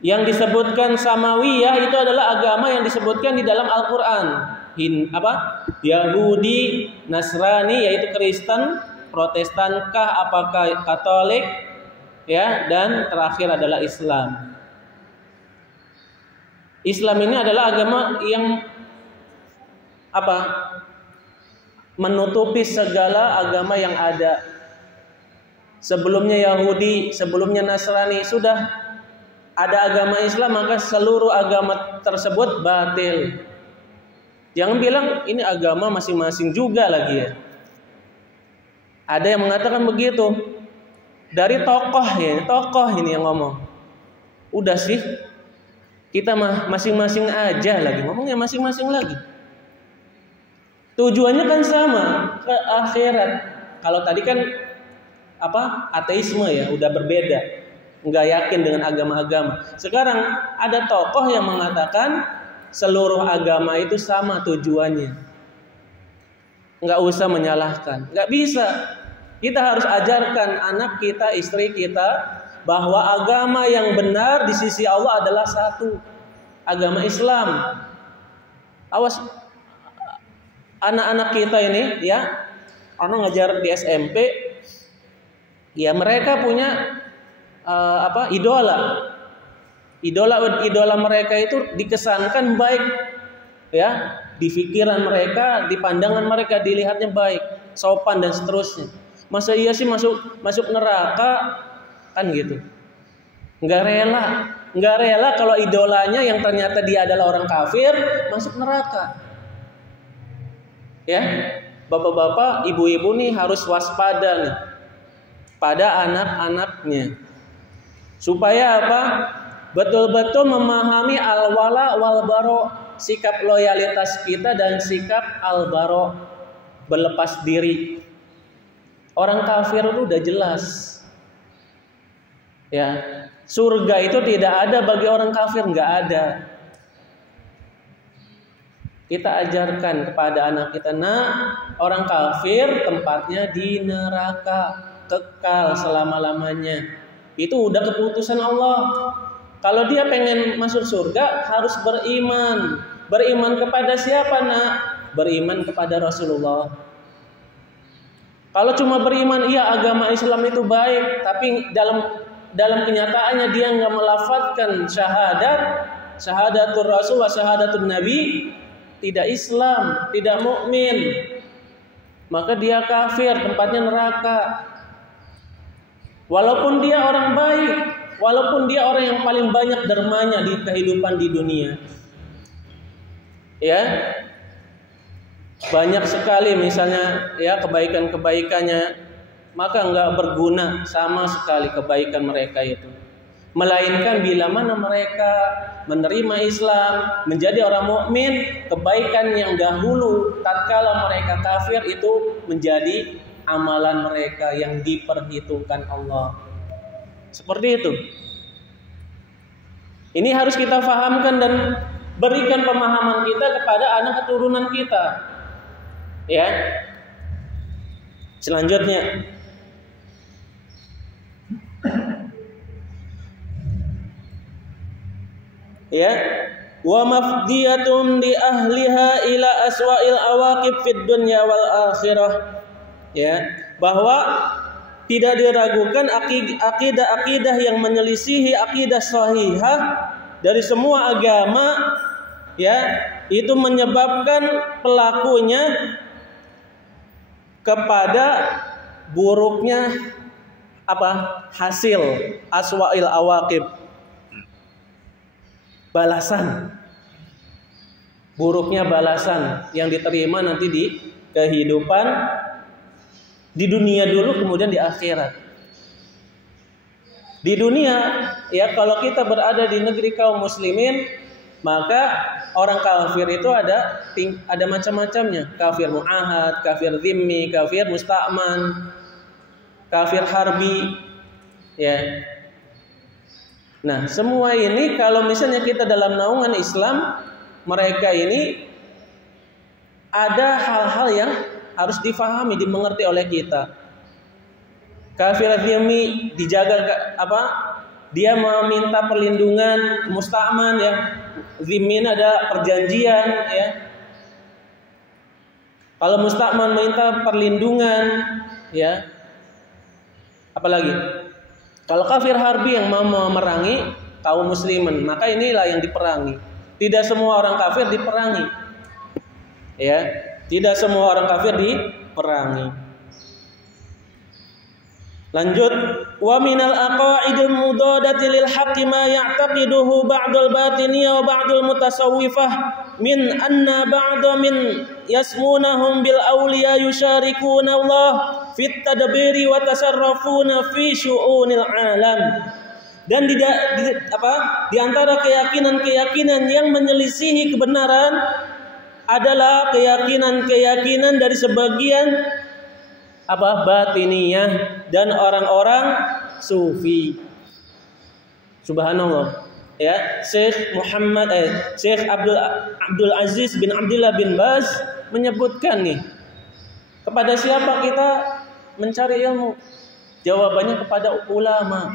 Yang disebutkan samawiyah itu adalah agama yang disebutkan di dalam Al-Quran. Yahudi, Nasrani yaitu Kristen, Protestankah, apakah Katolik, ya, dan terakhir adalah Islam. Islam ini adalah agama yang apa? Menutupi segala agama yang ada. Sebelumnya Yahudi, sebelumnya Nasrani, sudah ada agama Islam, maka seluruh agama tersebut batil. Jangan bilang ini agama masing-masing juga lagi ya. Ada yang mengatakan begitu. Dari tokoh ini yang ngomong. Udah sih, kita masing-masing aja lagi, ngomongnya masing-masing lagi. Tujuannya kan sama, ke akhirat. Kalau tadi kan ateisme ya, udah berbeda, nggak yakin dengan agama-agama. Sekarang ada tokoh yang mengatakan seluruh agama itu sama tujuannya, nggak usah menyalahkan, nggak bisa. Kita harus ajarkan anak kita, istri kita, bahwa agama yang benar di sisi Allah adalah satu, agama Islam. Awas anak-anak kita ini ya, orang ngajar di SMP, ya mereka punya idola mereka itu dikesankan baik, ya, di pikiran mereka, di pandangan mereka dilihatnya baik, sopan dan seterusnya. Masa iya sih masuk neraka kan gitu? Nggak rela kalau idolanya yang ternyata dia adalah orang kafir masuk neraka. Ya, bapak-bapak, ibu-ibu nih harus waspada nih pada anak-anaknya. Supaya apa? Betul-betul memahami al-wala wal baro, sikap loyalitas kita dan sikap al-baro, berlepas diri. Orang kafir itu udah jelas. Ya, surga itu tidak ada bagi orang kafir, nggak ada. Kita ajarkan kepada anak kita, orang kafir tempatnya di neraka, kekal selama-lamanya. Itu udah keputusan Allah. Kalau dia pengen masuk surga harus beriman. Beriman kepada siapa, Nak? Beriman kepada Rasulullah. Kalau cuma beriman, iya agama Islam itu baik, tapi dalam kenyataannya dia nggak melafadzkan syahadatul Rasul wa syahadatul Nabi, tidak Islam, tidak mukmin, maka dia kafir, tempatnya neraka. Walaupun dia orang baik, walaupun dia orang yang paling banyak dermanya di kehidupan di dunia, ya, banyak sekali misalnya ya kebaikan-kebaikannya, maka enggak berguna sama sekali kebaikan mereka itu. Melainkan bila mana mereka menerima Islam, menjadi orang mukmin, kebaikan yang dahulu tatkala mereka kafir itu menjadi amalan mereka yang diperhitungkan Allah. Seperti itu. Ini harus kita fahamkan dan berikan pemahaman kita kepada anak keturunan kita. Ya. Selanjutnya, ya, wa mafdiyatun li ahliha ila aswa'il awaqib fid dunya wal akhirah. Ya, bahwa tidak diragukan akidah-akidah yang menyelisihi akidah sahihah dari semua agama, ya, itu menyebabkan pelakunya kepada buruknya hasil, aswa'il awaqib, balasan, buruknya balasan yang diterima nanti di kehidupan di dunia dulu, kemudian di akhirat. Di dunia, ya, kalau kita berada di negeri kaum muslimin, maka orang kafir itu ada macam-macamnya. Kafir mu'ahad, kafir zimmi, kafir musta'man, kafir harbi, ya. Nah, semua ini kalau misalnya kita dalam naungan Islam, mereka ini ada hal-hal yang harus difahami, dimengerti oleh kita. Kafir zimmi dijaga dia meminta perlindungan, musta'man, ya. Zimmin ada perjanjian, ya. Kalau musta'man minta perlindungan, ya. Apalagi Kalau kafir harbi yang mau memerangi kaum muslimin, maka inilah yang diperangi. Tidak semua orang kafir diperangi. Ya, tidak semua orang kafir diperangi. Lanjut, wa minal aqaidil mudadati lil haqqi ma ya'taqiduhu ba'dul batiniyah wa ba'dul mutasawwifah min anna ba'da min yasmunahum bil awliya yusharikuna Allah fit tadbiri wa tasarrafuna fi syu'unil alam. Dan di antara keyakinan-keyakinan yang menyelisihi kebenaran adalah keyakinan-keyakinan dari sebagian batiniyah dan orang-orang sufi. Subhanallah. Ya, Syekh Abdul Aziz bin Abdullah bin Baz menyebutkan nih, kepada siapa kita mencari ilmu? Jawabannya kepada ulama.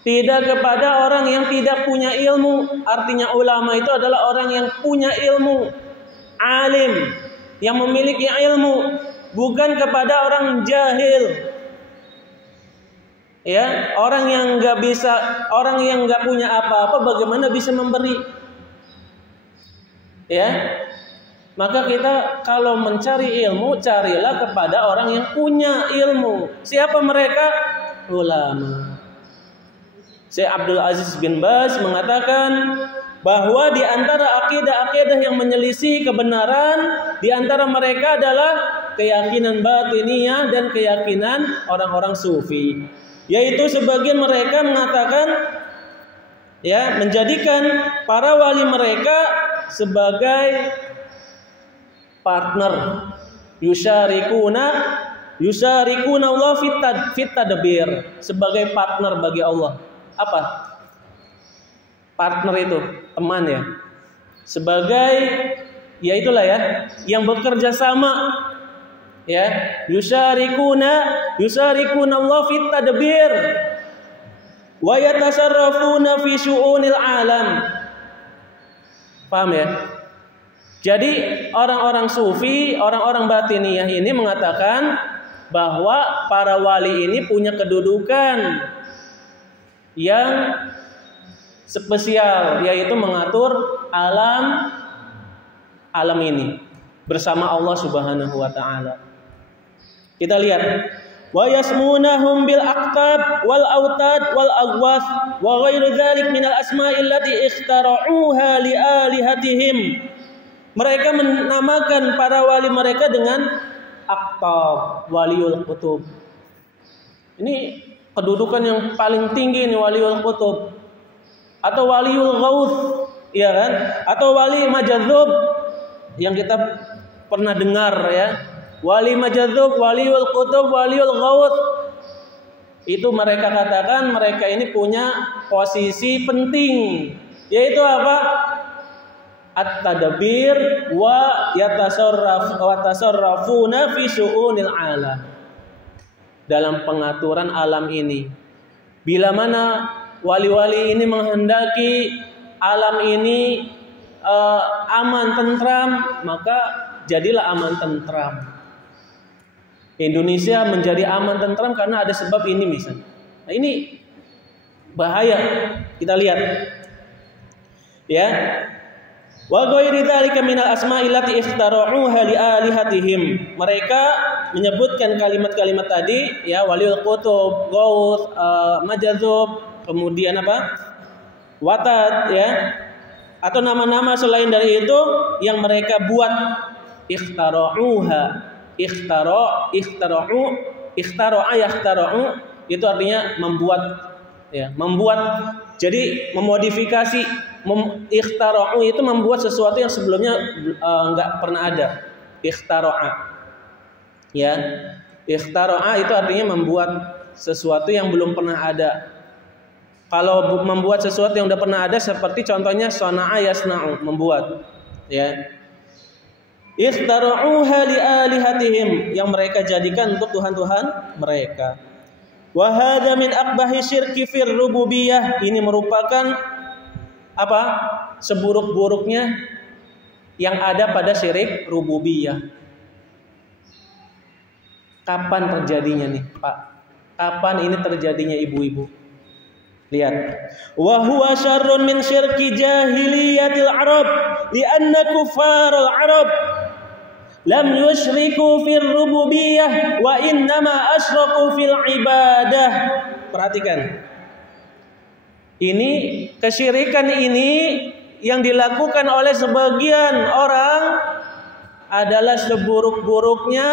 Tidak kepada orang yang tidak punya ilmu. Artinya ulama itu adalah orang yang punya ilmu, alim, yang memiliki ilmu, bukan kepada orang jahil. Ya, orang yang nggak punya apa-apa, bagaimana bisa memberi? Ya, maka kita kalau mencari ilmu, carilah kepada orang yang punya ilmu. Siapa mereka? Ulama. Syekh Abdul Aziz bin Baz mengatakan bahwa di antara akidah-akidah yang menyelisih kebenaran, di antara mereka adalah keyakinan batiniyah dan keyakinan orang-orang sufi. Yaitu sebagian mereka mengatakan, ya, menjadikan para wali mereka sebagai partner, yusyarikuna Allah fit tadbir, sebagai partner bagi Allah. Apa? Partner itu teman ya. Sebagai, ya itulah ya, yang bekerja sama. Ya, yusyarikuna Allah fit tadbir wa yatasarrafuna fi syu'unil alam. Paham ya? Jadi orang-orang sufi, orang-orang batiniyah ini mengatakan bahwa para wali ini punya kedudukan yang spesial, yaitu mengatur alam ini bersama Allah Subhanahu wa taala. Kita lihat, wa yasmunahum bil aqtab wal autad wal aghwas wa ghairu dzalik minal asma'il lati ikhtara'uha li alihatihim. Mereka menamakan para wali mereka dengan aqtab, waliul qutub. Ini kedudukan yang paling tinggi nih, waliul qutub atau waliul ghauth, ya kan? Atau wali majadzub yang kita pernah dengar ya. Wali majadzub, waliul qutub, waliul ghauth. Itu mereka katakan mereka ini punya posisi penting, yaitu apa? At-tadbir wa yatasarrafuna fi syu'unil alam. Dalam pengaturan alam ini. Bila mana wali-wali ini menghendaki alam ini aman tentram, maka jadilah aman tentram. Indonesia menjadi aman tentram karena ada sebab ini misalnya. Nah, ini bahaya. Kita lihat. Ya. Wa ghairi dzalika minal asma'il lati ikhtara'uha li alihatihim. Mereka menyebutkan kalimat-kalimat tadi, ya, waliul qutub, ghauth, majadzub, kemudian apa? Watad, ya. Atau nama-nama selain dari itu yang mereka buat, ikhtara'uha. Ikhtara'a itu artinya membuat, ya, membuat. Jadi memodifikasi. Ikhtara'u itu membuat sesuatu yang sebelumnya enggak pernah ada. Ikhtara'a. Ya. Ikhtara'a itu artinya membuat sesuatu yang belum pernah ada. Kalau membuat sesuatu yang udah pernah ada, seperti contohnya sana'a yasna'u, membuat, ya. Ikhtara'uha li alihatihim, yang mereka jadikan untuk tuhan-tuhan mereka. Wa hadza min aqbahi syirki fir rububiyah. Ini merupakan apa? Seburuk-buruknya yang ada pada syirik rububiyah. Kapan terjadinya nih, Pak? Kapan ini terjadinya ibu-ibu? Lihat. Wa huwa syarrun min syirki jahiliyatil Arab li'anna kufarul Arab lam yusyriku fil rububiyah wa innama asyraku fil ibadah. Perhatikan. Ini kesyirikan ini yang dilakukan oleh sebagian orang adalah seburuk-buruknya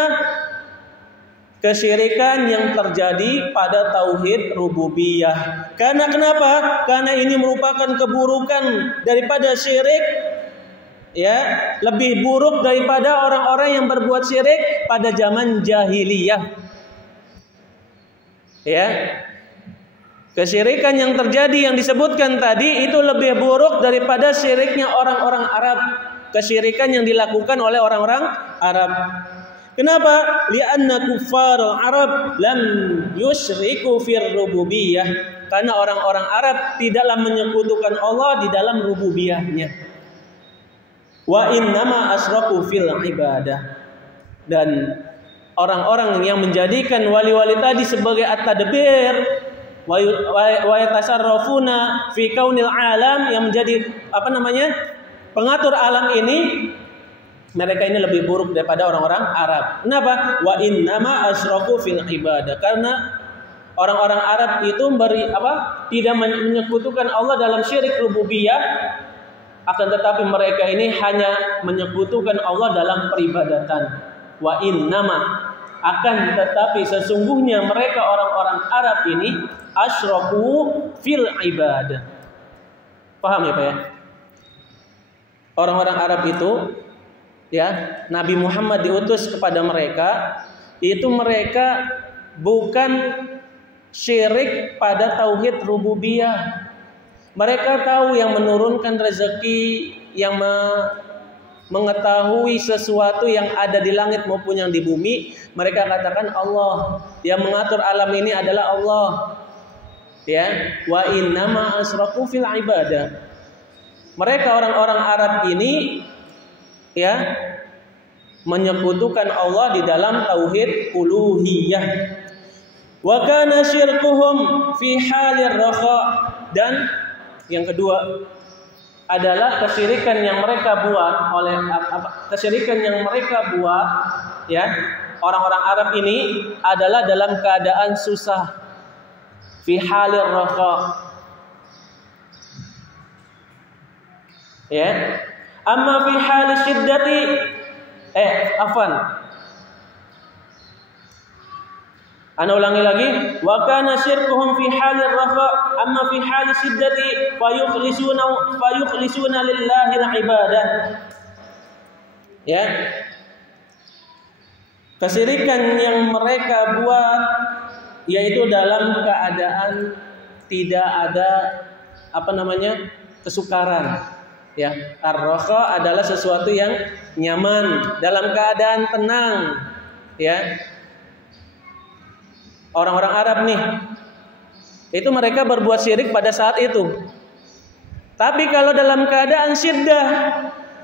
kesyirikan yang terjadi pada tauhid rububiyah. Karena kenapa? Karena ini merupakan keburukan daripada syirik, ya, lebih buruk daripada orang-orang yang berbuat syirik pada zaman jahiliyah. Ya. Kesyirikan yang terjadi yang disebutkan tadi itu lebih buruk daripada syiriknya orang-orang Arab. Kesyirikan yang dilakukan oleh orang-orang Arab. Kenapa? Li'anna kuffar Arab lam yusyriku fir rububiyah. Karena orang-orang Arab tidaklah menyekutukan Allah di dalam rububiyahnya. Wa innama asyraku fil ibadah. Dan orang-orang yang menjadikan wali-wali tadi sebagai at-tadbir wa yatasarrafuna fi kaunil alam, yang menjadi pengatur alam ini, mereka ini lebih buruk daripada orang-orang Arab. Kenapa? Wa innama asyraku fil ibadah. Karena orang-orang Arab itu tidak menyekutukan Allah dalam syirik rububiyah, akan tetapi mereka ini hanya menyekutukan Allah dalam peribadatan. Wa innama, akan tetapi sesungguhnya mereka orang-orang Arab ini asyraku fil ibadah. Paham ya Pak ya? Orang-orang Arab itu, ya, Nabi Muhammad diutus kepada mereka, itu mereka bukan syirik pada tauhid rububiyah. Mereka tahu yang menurunkan rezeki, yang mengetahui sesuatu yang ada di langit maupun yang di bumi. Mereka katakan Allah. Yang mengatur alam ini adalah Allah. Ya, wa innama asyraku fil ibadah. Mereka orang-orang Arab ini, ya, menyekutukan Allah di dalam tauhid uluhiyah. Wa kana syirkuhum fi halir rakha. Dan yang kedua adalah kesyirikan yang mereka buat ya, orang-orang Arab ini adalah dalam keadaan susah. Fi halir rakha. Ya. Amma fi halis syiddati Ana ulangi lagi. Wa kana syirkuhum fi halir rafa amma fi halis syiddati fayukhlisuna lillahi al-ibadah. Ya. Kesyirikan yang mereka buat yaitu dalam keadaan tidak ada kesukaran. Ya, ar-rakha adalah sesuatu yang nyaman, dalam keadaan tenang. Ya. Orang-orang Arab nih, itu mereka berbuat syirik pada saat itu. Tapi kalau dalam keadaan syiddah,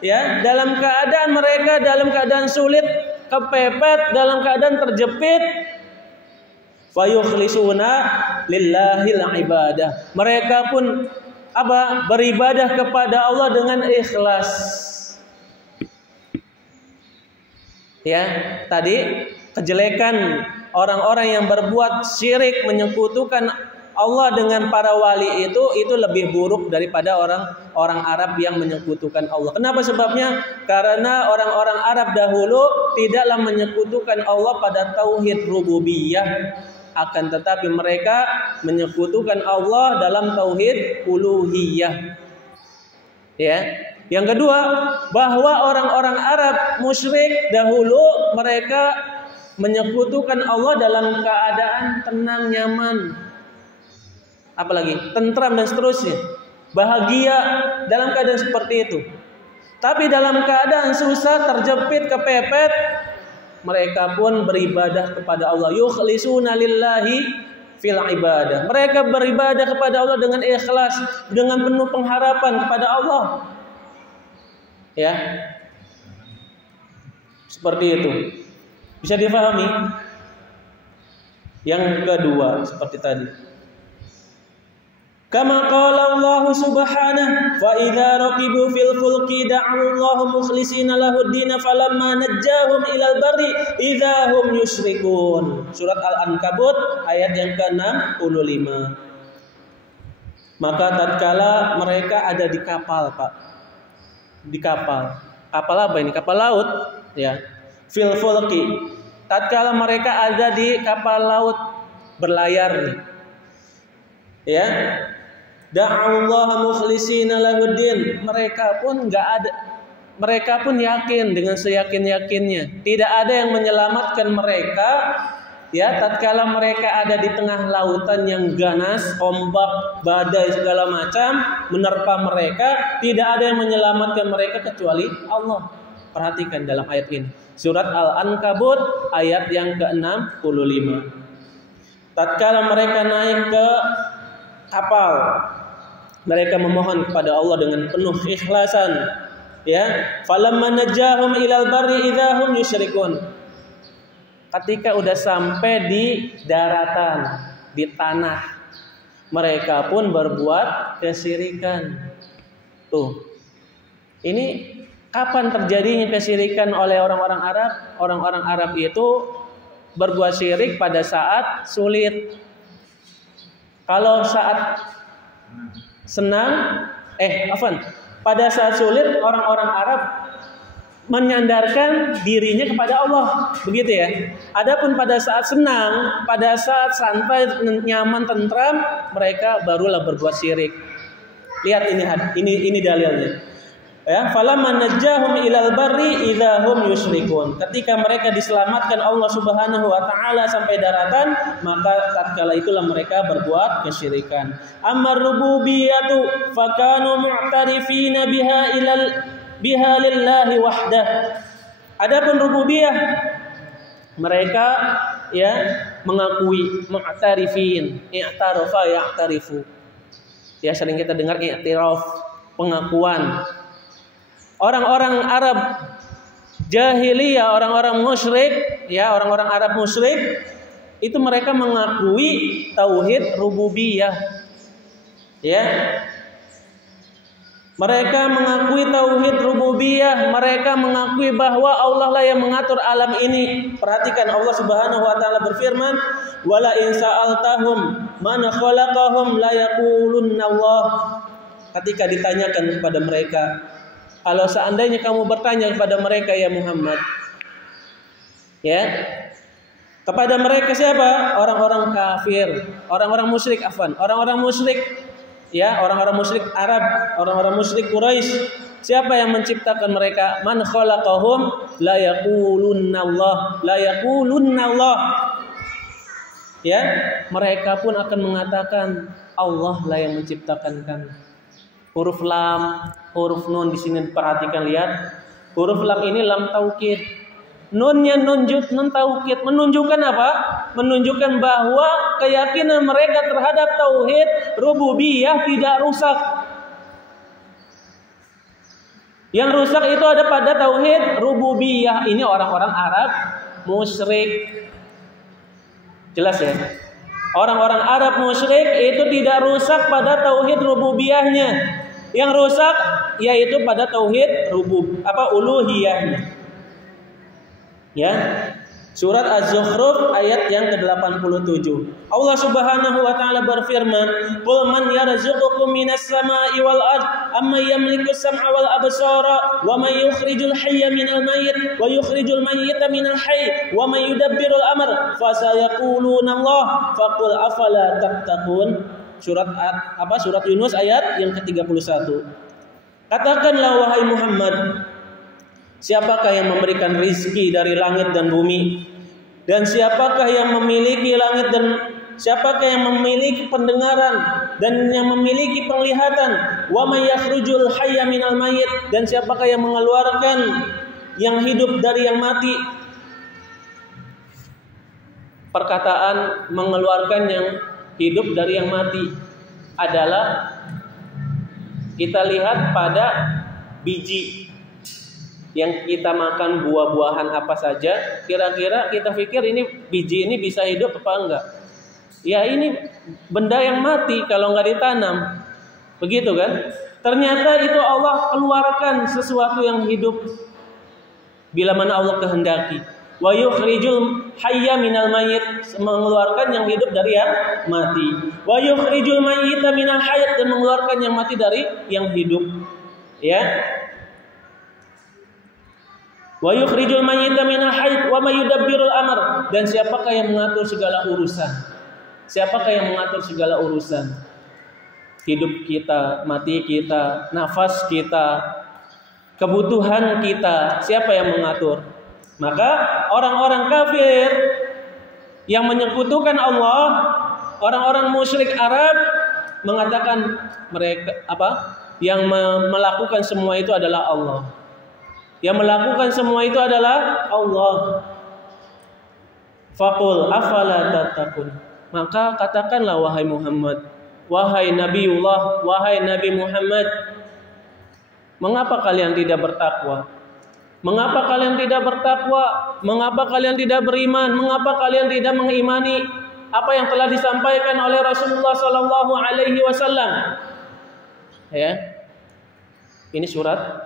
ya, dalam keadaan sulit, kepepet, dalam keadaan terjepit, fayukhlisuna lillahil ibadah. Mereka pun beribadah kepada Allah dengan ikhlas. Ya, tadi kejelekan orang-orang yang berbuat syirik menyekutukan Allah dengan para wali itu lebih buruk daripada orang-orang Arab yang menyekutukan Allah. Kenapa sebabnya? Karena orang-orang Arab dahulu tidaklah menyekutukan Allah pada tauhid rububiyah, akan tetapi mereka menyekutukan Allah dalam tauhid uluhiyah. Ya. Yang kedua, bahwa orang-orang Arab musyrik dahulu mereka menyekutukan Allah dalam keadaan tenang, nyaman, apalagi tentram dan seterusnya, bahagia dalam keadaan seperti itu. Tapi dalam keadaan susah, terjepit, kepepet, mereka pun beribadah kepada Allah. Yukhlisuna lillahi fil ibadah. Mereka beribadah kepada Allah dengan ikhlas, dengan penuh pengharapan kepada Allah. Ya. Seperti itu. Bisa difahami? Yang kedua seperti tadi. Kama qala Allah subhanahu wa idza raqibu fil fulki da'u Allah mukhlishina lahu ad-din falamma najjahum ilal barri idza hum yusyrikun. Surat Al-Ankabut ayat yang ke-65. Maka tatkala mereka ada di kapal, Pak. Di kapal. Kapal apa ini? Kapal laut, ya. Fil fulki. Tatkala mereka ada di kapal laut berlayar nih. Ya. Da'allaha mukhlishina lahuddin. Mereka pun yakin dengan seyakin-yakinnya. Tidak ada yang menyelamatkan mereka, ya, tatkala mereka ada di tengah lautan yang ganas, ombak, badai segala macam menerpa mereka, tidak ada yang menyelamatkan mereka kecuali Allah. Perhatikan dalam ayat ini. Surat Al-Ankabut ayat yang ke-65. Tatkala mereka naik ke kapal, mereka memohon kepada Allah dengan penuh ikhlasan, ya. Falamma najjahum ilal barri idza hum yusyrikun. Ketika udah sampai di daratan, di tanah, mereka pun berbuat kesyirikan. Tuh. Ini kapan terjadinya kesyirikan oleh orang-orang Arab? Orang-orang Arab itu berbuat syirik pada saat sulit. Kalau saat senang, pada saat sulit orang-orang Arab menyandarkan dirinya kepada Allah, begitu ya. Adapun pada saat senang, pada saat santai, nyaman, tentram, mereka barulah berbuat syirik. Lihat ini dalilnya. Ya, falamma najjahum ilal barri idza hum yusyrikun. Ketika mereka diselamatkan Allah Subhanahu wa taala sampai daratan, maka tatkala itulah mereka berbuat kesyirikan. Amar rububiyatu fakanu mu'tarifina biha lillahi wahdah. Adapun rububiyah, mereka ya mengakui, mu'tarifin, i'tarafa ya'tarifu. Ya, sering kita dengar i'tiraf, pengakuan. Orang-orang Arab jahiliyah, orang-orang musyrik, ya, orang-orang Arab musyrik itu mereka mengakui tauhid rububiyah. Ya. Mereka mengakui tauhid rububiyah, mereka mengakui bahwa Allah lah yang mengatur alam ini. Perhatikan, Allah Subhanahu wa taala berfirman, "Wala in sa'altahum man khalaqahum la yaqulunna Allah." Ketika ditanyakan kepada mereka, kalau seandainya kamu bertanya kepada mereka, ya Muhammad, ya, kepada mereka siapa? Orang-orang kafir, orang-orang musyrik, orang-orang musyrik, ya, orang-orang musyrik Arab, orang-orang musyrik Quraisy. Siapa yang menciptakan mereka? Man khalaqahum la yaqulunna Allah, la yaqulunna Allah. Ya, mereka pun akan mengatakan Allah lah yang menciptakan kami. Huruf lam, huruf nun di sini perhatikan, lihat. Huruf lam ini lam taukid. Nunnya nun taukid, menunjukkan apa? Menunjukkan bahwa keyakinan mereka terhadap tauhid rububiyah tidak rusak. Yang rusak itu ada pada tauhid rububiyah. Ini orang-orang Arab musyrik. Jelas ya? Orang-orang Arab musyrik itu tidak rusak pada tauhid rububiyahnya. Yang rusak yaitu pada tauhid uluhiyahnya. Ya. Surat Az-Zukhruf ayat yang ke-87. Allah Subhanahu wa taala berfirman, "Qul man yarzuqukum minas sama'i wal ard, amma yamliku as-sam'a wal absara, wa man yukhrijul hayya minal mayyit wa yukhrijul mayyita minal hayy, wa man yudabbirul amr, fa sayaquluna Allah, faqul afala tattaqun." Surat Yunus ayat yang ke-31. Katakanlah wahai Muhammad, siapakah yang memberikan rizki dari langit dan bumi? Dan siapakah yang memiliki langit dan siapakah yang memiliki pendengaran dan yang memiliki penglihatan? Wa may yakhrujul hayya minal mayyit, dan siapakah yang mengeluarkan yang hidup dari yang mati? Perkataan mengeluarkan yang hidup dari yang mati adalah kita lihat pada biji. yang kita makan buah-buahan apa saja, kira-kira kita pikir ini biji ini bisa hidup apa enggak? Ya ini benda yang mati kalau nggak ditanam, begitu kan? Ternyata itu Allah keluarkan sesuatu yang hidup bila mana Allah kehendaki. Wa yukhrijul hayya minal mayyit, mengeluarkan yang hidup dari yang mati. Wa yukhrijul mayyita minal hayy, dan mengeluarkan yang mati dari yang hidup. Ya. Wa yukhrijul mayyita minal hayy wa may yudabbirul amr, dan siapakah yang mengatur segala urusan? Siapakah yang mengatur segala urusan? Hidup kita, mati kita, nafas kita, kebutuhan kita, siapa yang mengatur? Maka orang-orang kafir yang menyekutukan Allah, orang-orang musyrik Arab mengatakan mereka yang melakukan semua itu adalah Allah. Yang melakukan semua itu adalah Allah. Faqul afala tattaqun. Maka katakanlah wahai Muhammad, wahai Nabiullah, wahai Nabi Muhammad, mengapa kalian tidak bertakwa? Mengapa kalian tidak bertakwa? Mengapa kalian tidak beriman? Mengapa kalian tidak mengimani apa yang telah disampaikan oleh Rasulullah sallallahu alaihi wasallam? Ya. Ini surat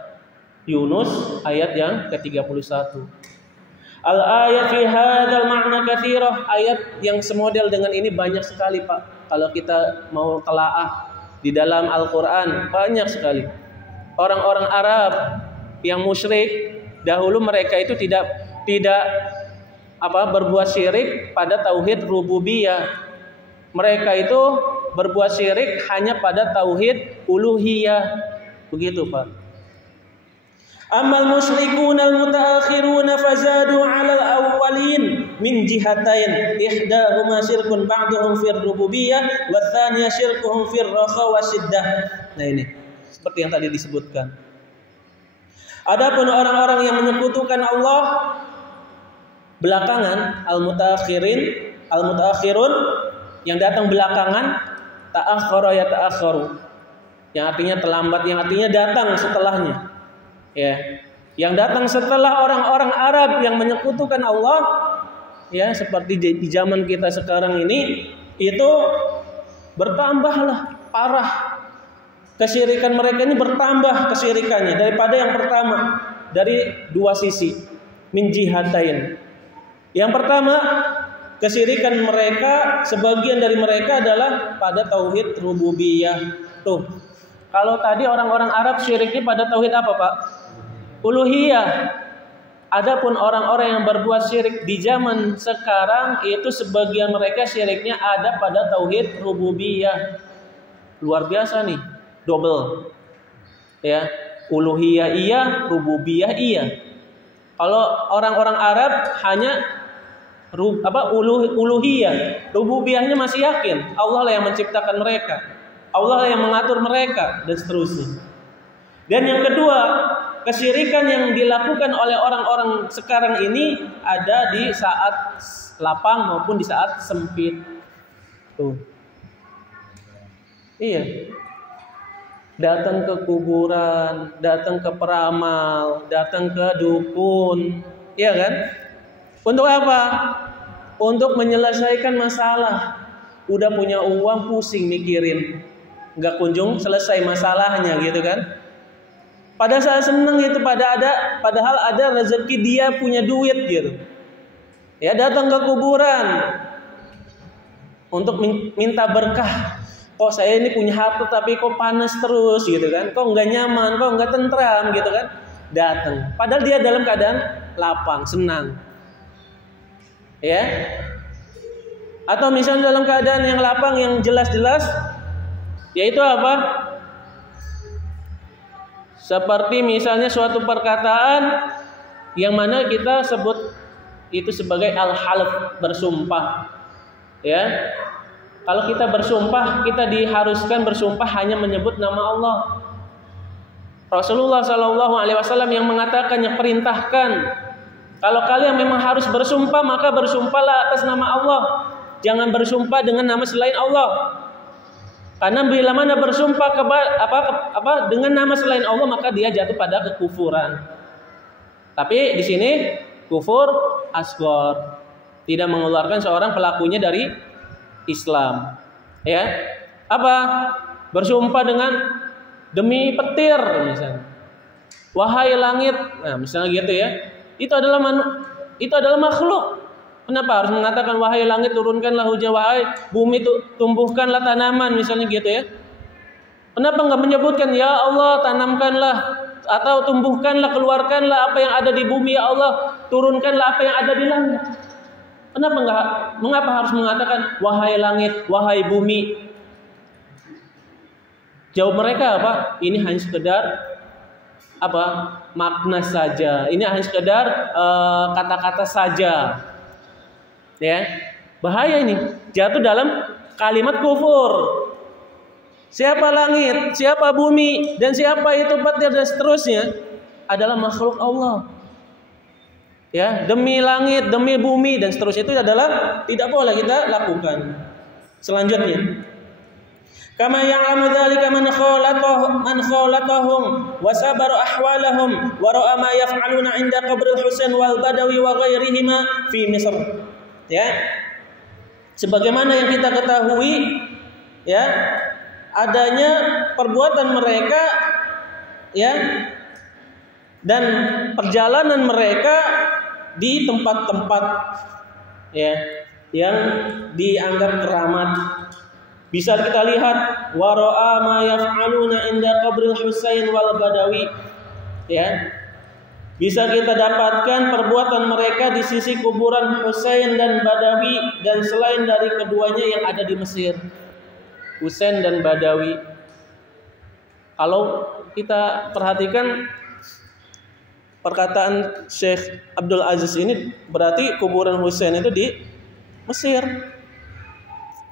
Yunus ayat yang ke-31. Al-ayat fi hadzal ma'na katsirah. Ayat yang semodel dengan ini banyak sekali, Pak. Kalau kita mau telaah di dalam Al-Qur'an banyak sekali. Orang-orang Arab yang musyrik dahulu mereka itu tidak berbuat syirik pada tauhid rububiyah. Mereka itu berbuat syirik hanya pada tauhid uluhiyah. Begitu, Pak. Amal musyrikuna al-mutaakhiruna fazadu 'ala al-awwalin min jihatain, ihdahuma syirkun ba'dhum fir rububiyah wa tsaniyah syirkuhum fir rakha wa syiddah. Nah ini seperti yang tadi disebutkan. Adapun orang-orang yang menyekutukan Allah belakangan, al-mutaakhirun yang datang belakangan, ta'akhkhara ya ta'akhkharu, yang artinya terlambat, yang artinya datang setelahnya. Ya, yang datang setelah orang-orang Arab yang menyekutukan Allah, ya seperti di zaman kita sekarang ini, itu bertambahlah parah. Kesyirikan mereka ini bertambah kesyirikannya daripada yang pertama, dari dua sisi, min jihatain. Yang pertama, kesyirikan mereka, sebagian dari mereka adalah pada tauhid rububiyah. Tuh, kalau tadi orang-orang Arab syiriknya pada tauhid apa, Pak? Uluhiyah. Adapun orang-orang yang berbuat syirik di zaman sekarang itu sebagian mereka syiriknya ada pada tauhid rububiyah. Luar biasa nih. Double, ya, uluhiyah iya, rububiyah iya. Kalau orang-orang Arab hanya uluhiyah, rububiyahnya masih yakin Allah lah yang menciptakan mereka, Allah lah yang mengatur mereka, dan seterusnya. Dan yang kedua, kesyirikan yang dilakukan oleh orang-orang sekarang ini ada di saat lapang maupun di saat sempit. Tuh, iya. Datang ke kuburan, datang ke peramal, datang ke dukun, ya kan? Untuk apa? Untuk menyelesaikan masalah. Udah punya uang pusing mikirin, nggak kunjung selesai masalahnya, gitu kan? Pada saat seneng itu padahal ada rezeki dia punya duit gitu. Ya datang ke kuburan untuk minta berkah. Kok saya ini punya harta tapi kok panas terus gitu kan? Kok nggak nyaman, kok nggak tentram gitu kan? Datang. Padahal dia dalam keadaan lapang, senang. Ya. Atau misalnya dalam keadaan yang lapang, yang jelas-jelas, yaitu apa? Seperti misalnya suatu perkataan yang mana kita sebut itu sebagai al-half, bersumpah. Ya. Kalau kita bersumpah, kita diharuskan bersumpah hanya menyebut nama Allah. Rasulullah SAW yang mengatakan, yang perintahkan, kalau kalian memang harus bersumpah, maka bersumpahlah atas nama Allah. Jangan bersumpah dengan nama selain Allah. Karena bila mana bersumpah dengan nama selain Allah, maka dia jatuh pada kekufuran. Tapi di sini kufur asghar, tidak mengeluarkan seorang pelakunya dari Islam. Ya. Apa? Bersumpah dengan demi petir misalnya. Wahai langit, nah misalnya gitu ya. Itu adalah makhluk. Kenapa harus mengatakan wahai langit turunkanlah hujan, wahai bumi tumbuhkanlah tanaman misalnya gitu ya? Kenapa enggak menyebutkan ya Allah tanamkanlah atau tumbuhkanlah, keluarkanlah apa yang ada di bumi ya Allah, turunkanlah apa yang ada di langit? Mengapa harus mengatakan wahai langit, wahai bumi? Jawab mereka apa? Ini hanya sekedar makna saja. Ini hanya sekedar kata-kata saja. Ya, bahaya ini, jatuh dalam kalimat kufur. Siapa langit, siapa bumi, dan siapa itu petir dan seterusnya adalah makhluk Allah. Ya, demi langit, demi bumi dan seterusnya itu adalah tidak boleh kita lakukan. Selanjutnya, kama ya'lamu dzalika man khalatahum wa sabara ahwalahum wa ra'a ma yaf'aluna 'inda qabril Husain wal Badawi wa ghairihima fi Misr. Ya, sebagaimana yang kita ketahui, ya, adanya perbuatan mereka, ya, dan perjalanan mereka di tempat-tempat, ya, yang dianggap keramat. Bisa kita lihat wara'a ma yaf'aluna inda qabril Husain wal Badawi, ya. Bisa kita dapatkan perbuatan mereka di sisi kuburan Husain dan Badawi dan selain dari keduanya yang ada di Mesir. Husain dan Badawi. Kalau kita perhatikan perkataan Syekh Abdul Aziz ini, berarti kuburan Husain itu di Mesir.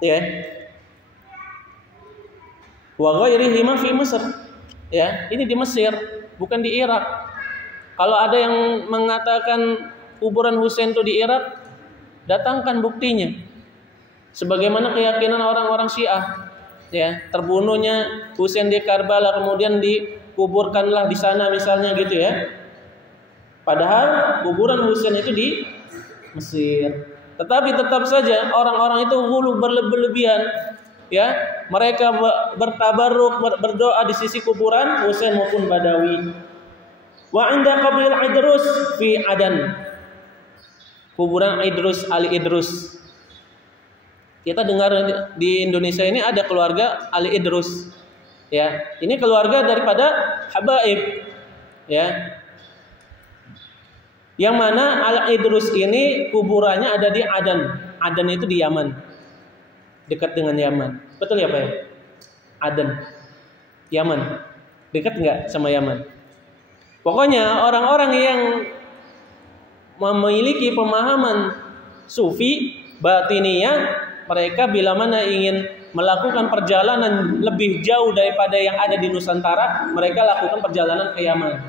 Ya. Wa ghairihima fi Mesir. Ya, ini di Mesir, bukan di Irak. Kalau ada yang mengatakan kuburan Husain itu di Irak, datangkan buktinya. Sebagaimana keyakinan orang-orang Syiah, ya, terbunuhnya Husain di Karbala kemudian dikuburkanlah di sana misalnya gitu ya. Padahal kuburan Husain itu di Mesir. Tetapi tetap saja orang-orang itu ghulu berlebihan, ya. Mereka bertabarruk, berdoa di sisi kuburan Husain maupun Badawi. Wa 'inda qabril Idrus fi Adan. Kuburan Idrus, Ali Idrus. Kita dengar di Indonesia ini ada keluarga Ali Idrus. Ya, ini keluarga daripada Habaib. Ya. Yang mana Ali Idrus ini kuburannya ada di Adan. Adan itu di Yaman. Dekat dengan Yaman. Betul ya Pak ya? Adan. Yaman. Dekat enggak sama Yaman? Pokoknya orang-orang yang memiliki pemahaman sufi batiniyah, mereka bila mana ingin melakukan perjalanan lebih jauh daripada yang ada di Nusantara, mereka lakukan perjalanan ke Yaman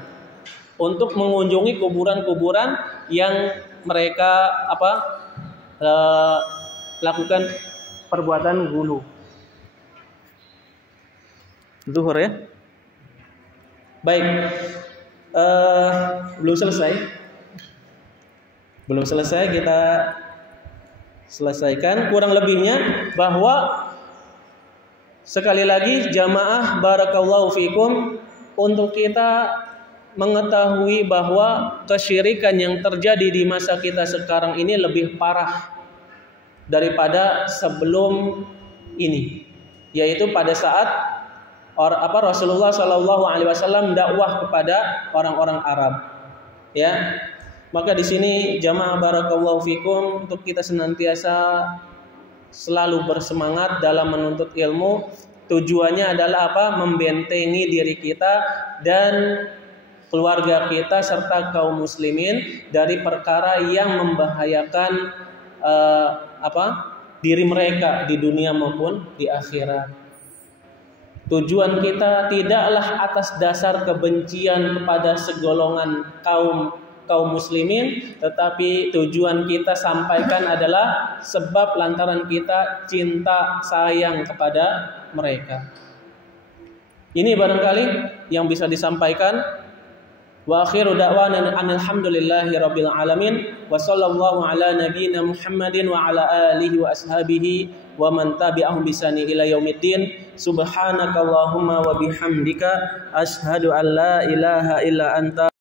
untuk mengunjungi kuburan-kuburan yang mereka lakukan perbuatan ghulu. Zuhur ya. Baik. Belum selesai kita selesaikan kurang lebihnya, bahwa sekali lagi jamaah barakallahu fikum, untuk kita mengetahui bahwa kesyirikan yang terjadi di masa kita sekarang ini lebih parah daripada sebelum ini, yaitu pada saat Rasulullah Shallallahu Alaihi Wasallam dakwah kepada orang-orang Arab, ya. Maka di sini jamaah barakallahu fikum, untuk kita senantiasa selalu bersemangat dalam menuntut ilmu. Tujuannya adalah membentengi diri kita dan keluarga kita serta kaum muslimin dari perkara yang membahayakan diri mereka di dunia maupun di akhirat. Tujuan kita tidaklah atas dasar kebencian kepada segolongan kaum muslimin, tetapi tujuan kita sampaikan adalah sebab lantaran kita cinta sayang kepada mereka. Ini barangkali yang bisa disampaikan. Wa akhiru da'wana alhamdulillahi rabbil alamin. Wa sallallahu ala nabiyyina Muhammadin wa ala alihi wa ashabihi wa man tabi'ahum bisani ila yaumiddin. Subhanakallahumma wa bihamdika asyhadu an la ilaha illa anta